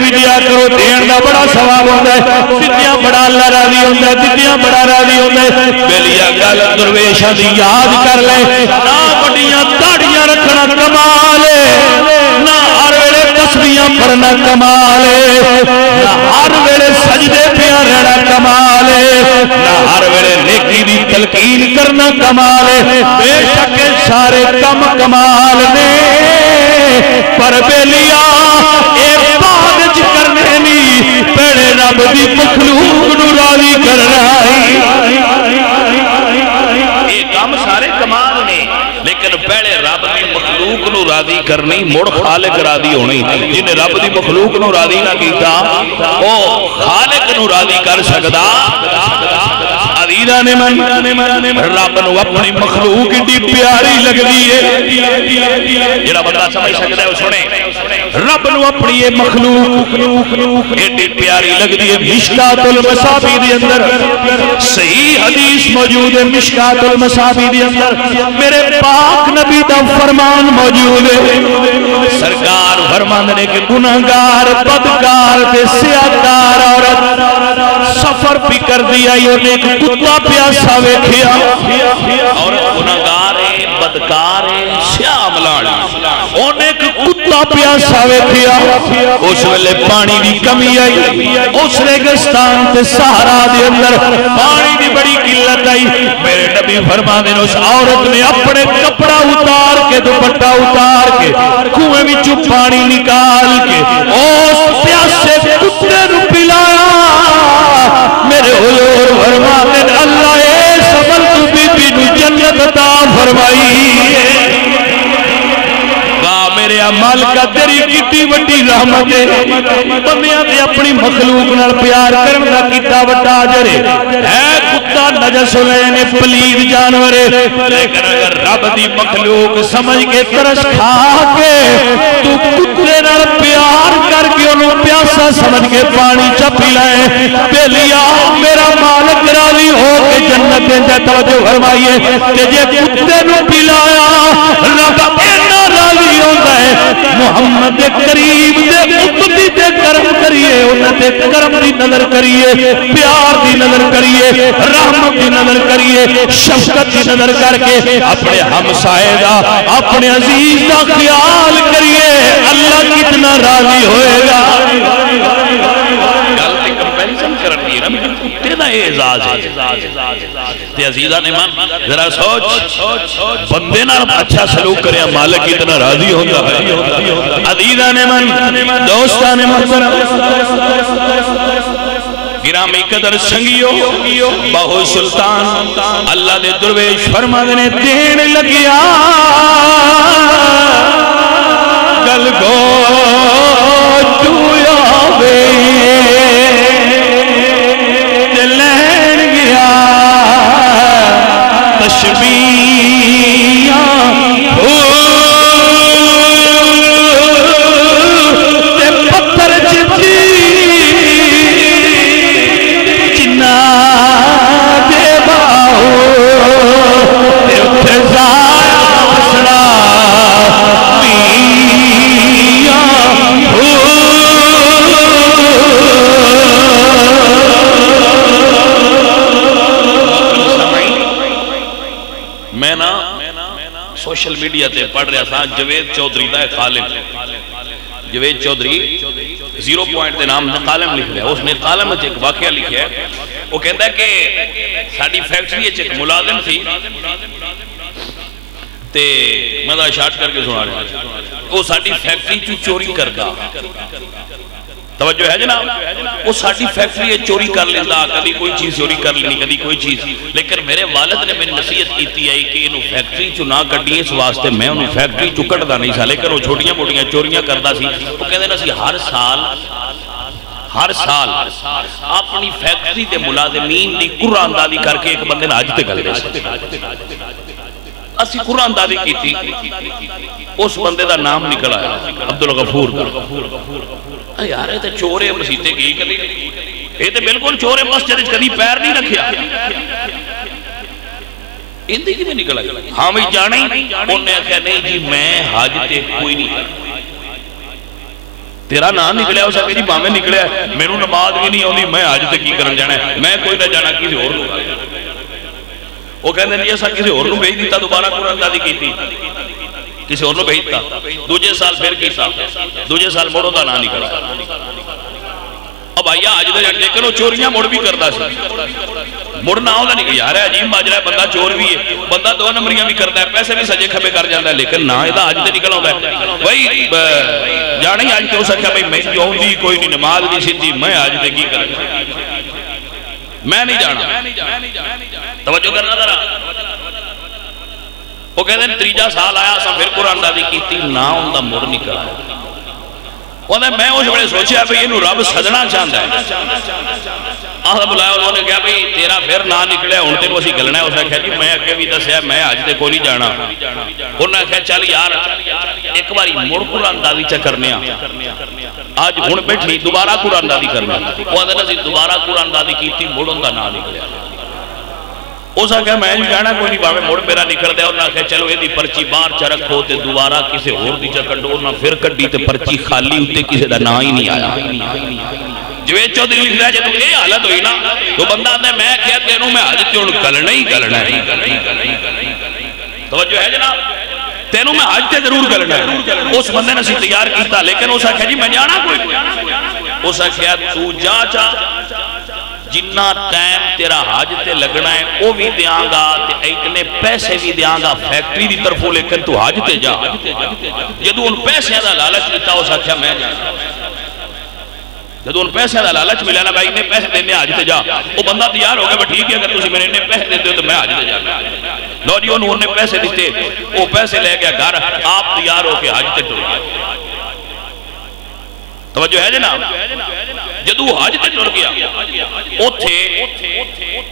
بھی دیا کرو دین دا بڑا ثواب ہوتا ہے دتیاں بڑا اللہ راضی ہوتا ہے دتیاں بڑا راضی ہوتا ہے بیلیا گل درویشاں دی یاد کر لے نہ بڑیاں داڑیاں رکھنا کمال نہ ہر ویلے تسبیحاں پڑھنا کمال نہ ہر ویلے سجدے پہ رہنا کمال نہ ہر ویلے نیکی دی تلقین کرنا کمال بے شک سارے کم کمال نے پر بیلیا اے بعد کرنے نہیں پہلے رب دی مخلوق نو راضی کرنا یہ کام سارے کمال نے لیکن پہلے رب دی مخلوق نو راضی کرنی مڑ خالق راضی ہونی جنہیں رب دی مخلوق نو راضی نہ کیتا وہ خالق نو راضی کر سکدا نے من رب نو اپنی مخلوق دی پیاری لگ دی ہے جڑا بندہ سمجھ سکتا ہے وہ سنے رب نو اپنی یہ مخلوق ایڈی پیاری لگ دی ہے مشکات المصابی دی اندر صحیح حدیث موجود ہے مشکات المصابی دی اندر میرے پاک نبی دا فرمان موجود ہے سرکار فرمان نے کہ گناہگار بدکار تے سیاہکار عورت سفر بھی کر دیا انہیں ایک کتا پیاسا ویکھیا اور گناہگار بدکار سیاہ ملاڑی انہیں ایک کتا پیاسا ویکھیا اس ویلے پانی دی کمی آئی اس ریگستان تے صحرا دے اندر پانی دی بڑی قلت آئی میرے نبی فرما دے اس عورت نے اپنے کپڑا اتار کے دوپٹہ اتار کے کنویں وچوں پانی نکال کے اس پیاسے کتے نو پلایا میرے حضور فرما دے اللہ اے سبل تو بی بی نو جنت عطا فرمائی میرے عمال کا تیری کتنی وڈی رحمت ہے بندیاں تے اپنی مخلوق نال پیار کرن دا کیتا وڈا اجر ہے کتا نجس لین پلید جانور لیکن اگر رب دی مخلوق سمجھ کے ترس کھا کے تو کتے نال پیار کر کے انہوں پیاسا سمجھ کے پانی چا پلائے بیلیا میرا مالک راضی ہو کے جنت دے توجہ فرمائیے کہ جے کتے نو پلایا رب اینا راضی ہوتا محمد کریم دے امتی دے کرم کریے انہاں دے کرم دی نظر کریے پیار دی نظر کریے رحمت دی نظر کریے شفقت دی نظر کر کے اپنے ہمسائے دا اپنے عزیز دا خیال کریے اللہ کتنا راضی ہوئے گا گلتی کمپینسن کرنی ہے نا کتے دا اعزاز ہے تے عزیزہ نے مان ذرا سوچ بندے نہ اچھا سلوک کریا مالک اتنا راضی ہوتا ہے عزیزہ نے مان دوستہ نے محترم گرامی قدر سنگیو بہو سلطان اللہ دے درویش فرما دینے دین لگیا گل گو جویا بے دلین گیا تشبیہ تے پتھر جتی جنا دے باہو تے اتھے زایا حسنا سوشل میڈیا تے پڑھ رہا تھا جوید چودھری دا خالم جوید چودھری 0 پوائنٹ دے نام کالم لکھ لیا اس نے کالم میں ایک واقعہ لکھیا ہے وہ کہتا ہے کہ ساڑی فیکٹری ایک ملازم تھی تے میں دا اشارٹ کر کے سنا رہا وہ ساڑی فیکٹری چو چوری کر گا توجہ ہے جناب وہ ساڑی فیکٹری چوری کر لیتا کبھی کوئی چیز چوری کر لینی کبھی کوئی چیز لیکن میرے والد نے میری نصیحت کیتی ہے کہ انہوں فیکٹری چو نہ کٹی اس واسطے میں انہوں فیکٹری چو کٹ دا نہیں سا لیکن وہ چھوٹیاں موٹیاں چوریاں کرتا سی وہ کہتے ہیں سی ہر سال اپنی فیکٹری دے ملازمین دی قرآن دادی کر کے ایک بندے ناج تے گل دے اسی قرآن دادی کی تھی اس بندے دا نام نکل آیا عبدالغفور یار یہ تو چورے مسیطے کی کدی یہ تو بالکل چورے مسجد کدی پیر نہیں رکھیا اندھی کی میں نکل آیا ہاں بھی جانے انہیں کہا نہیں جی میں حج تے کوئی نہیں تیرا نام نکلیا اس آخر جی باویں نکلیا میرے نماز بھی نہیں آتی میں حج تے کی کرن جانا ہے میں کوئی نہ جانا کسی اور وہ کہتے ہیں ایسا کسی اور بھیج دیتا دوبارہ قرآن اندازی کی تھی کسی اور بھیجتا دوجے سال پھر کیتا دوجے سال مڑوں کا نام نکلا اب آئیا آج دے لیکن وہ چوریاں مڑ بھی کرتا سی مڑنا ہوتا نہیں کہ یار ہے عجیب ماجرا ہے بندہ چور بھی ہے بندہ دو نمبریاں بھی کرتا ہے پیسے بھی سجے کھبے کر جاتا ہے لیکن نہ یہ آج تے نکل آتا ہے بھائی جانا ہی آج تے ہو سکتا بھائی میں جو دی کوئی نہیں نماز نہیں سیدھی میں آج تے کی کر میں نہیں جانا توجہ کرنا ذرا وہ کہتے ہیں تیجا سال آیا سا پھر قرآن اندازی کیتی نہ ان دا مڑ نکلا میں اس بڑے سوچیا بھئی انہوں رب سجنا چاہتا ہے آخر بلایا انہوں نے کہا بھئی تیرا پھر نہ نکلے ہوں تیرے اسی گلنا ہے اس نے کہا جی میں اگے بھی دسیا میں آج تے کوئی نہیں جانا انہوں نے کہا چل یار ایک باری مڑ قرآن اندازی چا کرنے آج ہوں بیٹھی دوبارہ قرآن اندازی کرنا وہ نے دوبارہ قرآن اندازی کی مڑ ان کا نہ نکلیا اس نے کہا میں جانا کوئی نہیں باوے مڑ میرا نکل دیا انہوں نے کہا چلو یہ پرچی باہر چا رکھو تے دوبارہ کسی اور دی چا کڈو انہوں پھر کڈی تے پرچی خالی ہوتے کسی دا نا ہی نہیں آیا جوید چودھری لکھ رہا ہے جب یہ حالت ہوئی نا تو بندہ آتا ہے میں کہتے ہیں میں حج تے گلنا ہی گلنا ہے توجہ ہے جناب تینوں میں حج تے ضرور گلنا ہے اس بندے نے سی تیار کیتا لیکن اس نے کہا جی میں جانا کوئی اس نے کہا تو جا چا جنہ ٹائم تیرا حج تے لگنا ہے وہ بھی دیاں گا اتنے پیسے بھی دیاں گا فیکٹری دی طرفوں لیکن تو حج تے جا جدو ان پیسے دا لالچ لیتا ہو سکتا میں جا جدو ان پیسے دا لالچ ملیا نا بھائی انہیں پیسے دینے حج تے جا وہ بندہ تیار ہو گیا ٹھیک ہے اگر تسی میں انہیں پیسے دیتے ہو تو میں حج تے جا لو جی انہوں نے پیسے دیتے وہ پیسے لے گیا گھر آپ تیار ہو کے حج تے ٹر گیا توجہ ہے جناب جدو حج تے ٹر گیا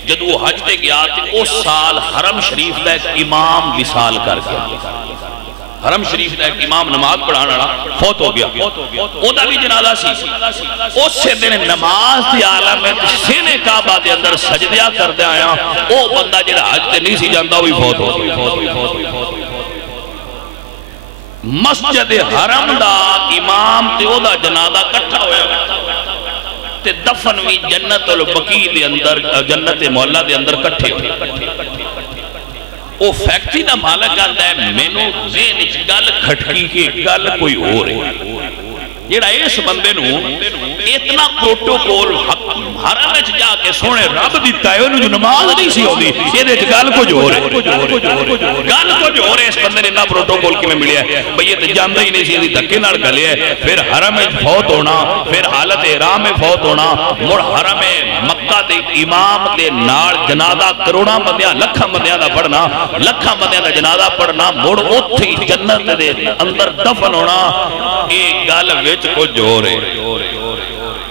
جدو حج تے گیا اس سال حرم شریف دا ایک امام وصال کر گیا حرم شریف دا ایک امام نماز پڑھانا فوت ہو گیا او دا بھی جنازہ سی اس سے دن نماز دی عالم میں سینے کعبہ دے اندر سجدیاں کر دے آیا او بندہ جڑا حج تے نہیں سی جاندا ہوئی فوت ہو گیا مسجد حرم دا امام تے او دا جنازہ کٹھا ہویا تے دفن بھی جنت البقیع دے اندر جنت مولا دے اندر کٹھے ہوئے وہ فیکٹری دا مالک آتا ہے مینوں ذہن وچ گل کھٹکی کہ گل کوئی ہو رہی جڑا اس بندے نو اتنا پروٹوکول حرم وچ جا کے سونے رب دیتا ہے انہوں جو نماز نہیں سی ہوندی یہ دے گل کچھ ہو رہے گل کچھ ہو رہے اس بندے نے اتنا پروٹوکول کی میں ملیا ہے بھئی یہ تے جاندا ہی نہیں سی دی دھکے نال گلے ہے پھر حرم وچ فوت ہونا پھر حالت احرام میں فوت ہونا مڑ حرم مکہ دے امام دے نال جنازہ کروڑاں بندیاں لکھاں بندیاں دا پڑھنا لکھاں بندیاں دا جنازہ پڑھنا مڑ اوتھے جنت دے اندر دفن ہونا یہ گل وچ کچھ جو رہے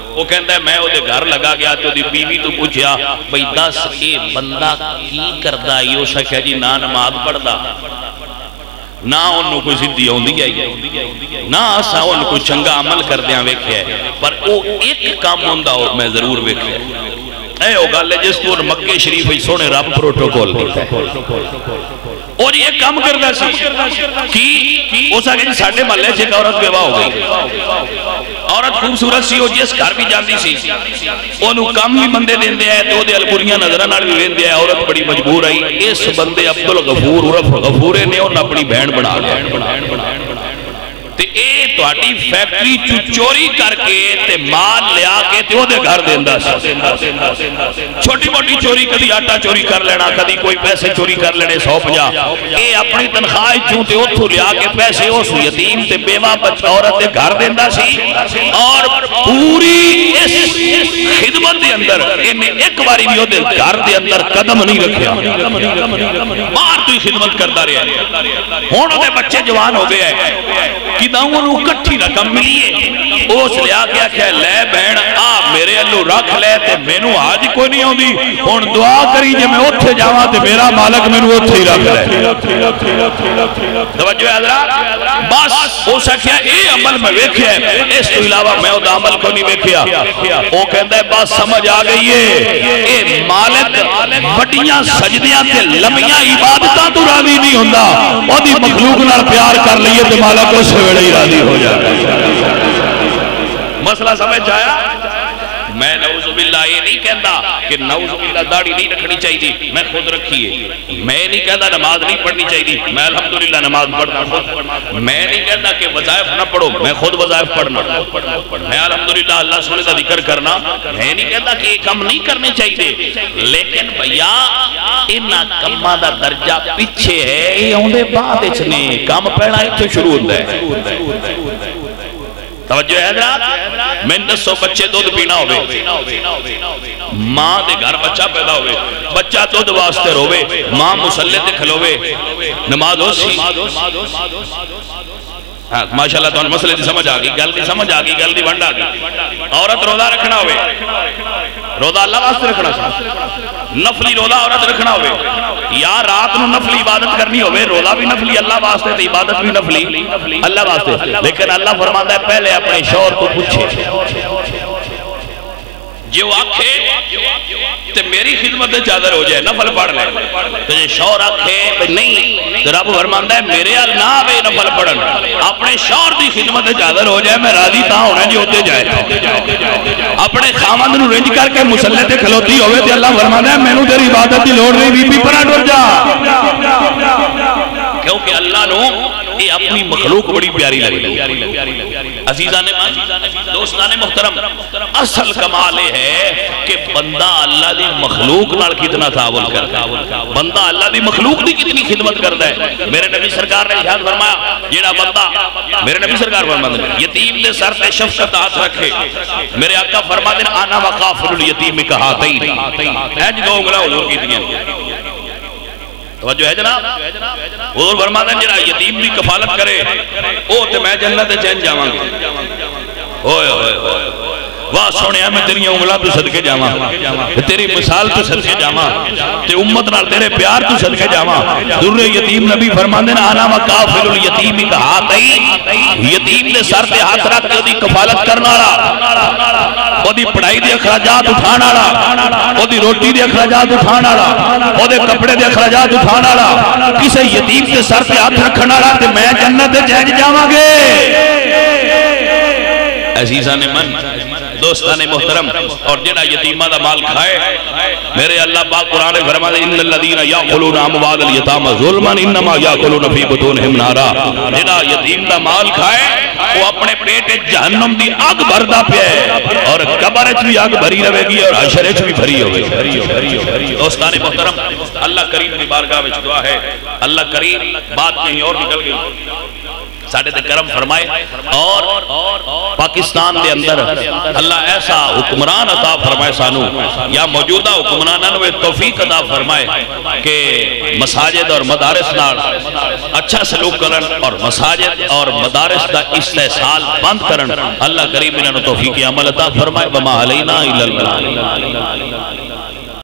وہ کہتا ہے میں وہ دے گھر لگا گیا تو دی بیوی تو پوچھیا بھئی دس اے بندہ کی کردہ یہ سکھا جی نہ نماز پڑھدا نہ انہوں کوئی صدی ہوندی ہے نہ آسا انہوں کوئی چنگا عمل کردیاں ویکھے پر وہ ایک کام ہوندہ ہو میں ضرور ویکھے اے وہ گل ہے جس کو مکہ شریف ہی سونے رب پروٹوکول دیتا ہے اور یہ کام کرنا سی کی اس آگے ساڑھے محلے سے ایک عورت بیوہ ہو گئی عورت خوبصورت سی ہو جس گھر بھی جاندی سی انہوں کم بھی بندے دین دیا ہے تو دے البریاں نظرہ نال بھی دین دیا ہے عورت بڑی مجبور آئی اس بندے عبدالغفور عرف غفورے نے انہوں اپنی بہن بنا لیا تے اے تو آٹی فیکٹری چوری کر کے تے مال لیا کے تے وہ دے گھر دیندہ سی چھوٹی موٹی چوری کدی آٹا چوری کر لینا کدی کوئی پیسے چوری کر لینے 150 اے اپنی تنخواہ چوں تے اتھو لیا کے پیسے اس یتیم تے بیوہ بچہ عورت دے گھر دیندہ سی اور پوری اس خدمت دے اندر انہیں ایک باری بھی وہ دے گھر دے اندر قدم نہیں رکھیا باہر تو ہی خدمت کردہ رہے ہونوں دے بچے جوان ہو گئے ہیں داؤں انہوں کٹھی رقم ملیے اس لیا کیا کہ لے بہن آ میرے اللہ رکھ لے تے مینوں آج کوئی نہیں ہوں دی ہون دعا کری جب میں اتھے جاواں تے میرا مالک مینوں اتھے ہی رکھ لے توجہ حضرات بس ہو سکیا اے عمل میں ویکھیا ہے اس تو علاوہ میں وہ عمل کو نہیں ویکھیا وہ کہتا ہے بات سمجھ آ گئی ہے اے مالک بڑیاں سجدیاں تے لمبیاں عبادتاں تو راضی نہیں ہوندا او دی مخلوق نال پیار کر لئیے تے مالک اس ویلے راضی ہو جاتا ہے مسئلہ سمجھ آیا؟ میں نعوذ باللہ یہ نہیں کہتا کہ نعوذ باللہ داڑھی نہیں رکھنی چاہیے، میں خود رکھیے. میں نہیں کہتا نماز نہیں پڑھنی چاہیے، میں الحمدللہ نماز پڑھنا خود. میں نہیں کہتا کہ وظائف نہ پڑھو، میں خود وظائف پڑھنا. میں الحمدللہ اللہ سنے کا ذکر کرنا. میں نہیں کہتا کہ یہ کم نہیں کرنے چاہیے، لیکن بھیا انہاں کماں دا درجہ پیچھے ہے. یہ ہوندے بعد اچھنے کم پہنا اتھے شروع ہوتا ہے. توجہ ہے حضرات؟ میں 900 بچے دودھ پینا ہوئے، ماں دے گھر بچہ پیدا ہوئے، بچہ دودھ واسطے روے، ماں مسلح تے کھلوے، نماز ہو سی. ماشاءاللہ تو مسئلے دی سمجھ آگئی، گل دی سمجھ آگئی، گل دی ونڈ آگئی. عورت روزہ رکھنا ہوئے، روزہ اللہ واسطے رکھنا سی، نفلی روزہ عورت رکھنا ہوئے، یا رات نو نفلی عبادت کرنی ہوئے، روزہ بھی نفلی اللہ واسطے تے عبادت بھی نفلی اللہ واسطے. لیکن اللہ فرماتا ہے پہلے اپنے شوہر کو پوچھے، جو آکھے تے میری خدمت چادر ہو جائے نفل پڑھ لے. تو یہ شوہر آکھے نہیں تو رب فرماتا ہے میرے حال نہ آوے نفل پڑھن، اپنے شوہر دی خدمت چادر ہو جائے میں راضی تاں ہونا جو ہوتے جائے. اپنے خامند نو رنج کر کے مسلح تے کھلوتی ہوئے تے اللہ فرماتا ہے مینوں تیری عبادت دی لوڑ نہیں، بی بی پرا ٹر جا. کیونکہ اللہ نو یہ اپنی مخلوق بڑی پیاری لگی. عزیزان دوستان محترم، اصل کمال ہے کہ بندہ اللہ دی مخلوق نال کتنا تعاون کرتا ہے، بندہ اللہ دی مخلوق دی کتنی خدمت کرتا ہے. میرے نبی سرکار نے ارشاد فرمایا جیڑا بندہ، میرے نبی سرکار فرماتے ہیں یتیم دے سر تے شفقت ہاتھ رکھے، میرے آقا فرماتے ہیں انا وقافل الیتیم کہاتین، ہے جی دو انگلاں حضور کی دیا. توجہ ہے جناب؟ حضور فرماتے ہیں جنہا یتیم بھی کفالت کرے او تے میں جنت چین جاواں گے. ہوئے ہوئے ہوئے واہ سونیا میں تیری انگلاں تو صدقے جاواں، تیری مثال تو صدقے جاواں، تے امت نال تیرے پیار تو صدقے جاواں. در یتیم نبی فرماندے نا انا وقافل الیتیم کہاتین، یتیم دے سر تے ہاتھ رکھ کے دی کفالت کرنا والا، او دی پڑھائی دے اخراجات اٹھانا والا، او دی روٹی دے اخراجات اٹھانا والا، او دے کپڑے دے اخراجات اٹھانا والا، کسے یتیم دے سر تے ہاتھ رکھنا والا تے میں جنت دے چین جاواں گے. عزیزان من دوستان محترم، اور جنہا یتیمہ دا مال کھائے، میرے اللہ پاک قرآن فرماتے ان الذین یاکلون اموال الیتامی ظلما انما یاکلون فی بطونہم نارا. جنہا یتیم دا مال کھائے وہ اپنے پیٹ جہنم دی آگ بھردا پیا ہے، اور قبر وچ بھی آگ بھری رہے گی اور حشر وچ بھی بھری ہوگی. دوستان محترم، اللہ کریم کی بارگاہ وچ دعا ہے، اللہ کریم بات کہیں اور نکل گئی ساڑھے تے کرم فرمائے، اور پاکستان دے اندر اللہ ایسا حکمران عطا فرمائے سانو، یا موجودہ حکمرانوں میں توفیق عطا فرمائے کہ مساجد اور مدارس نال اچھا سلوک کرن اور مساجد اور مدارس دا استحصال بند کرن. اللہ کریم انہوں نے توفیق عمل عطا فرمائے. وما علینا الا البلاغ.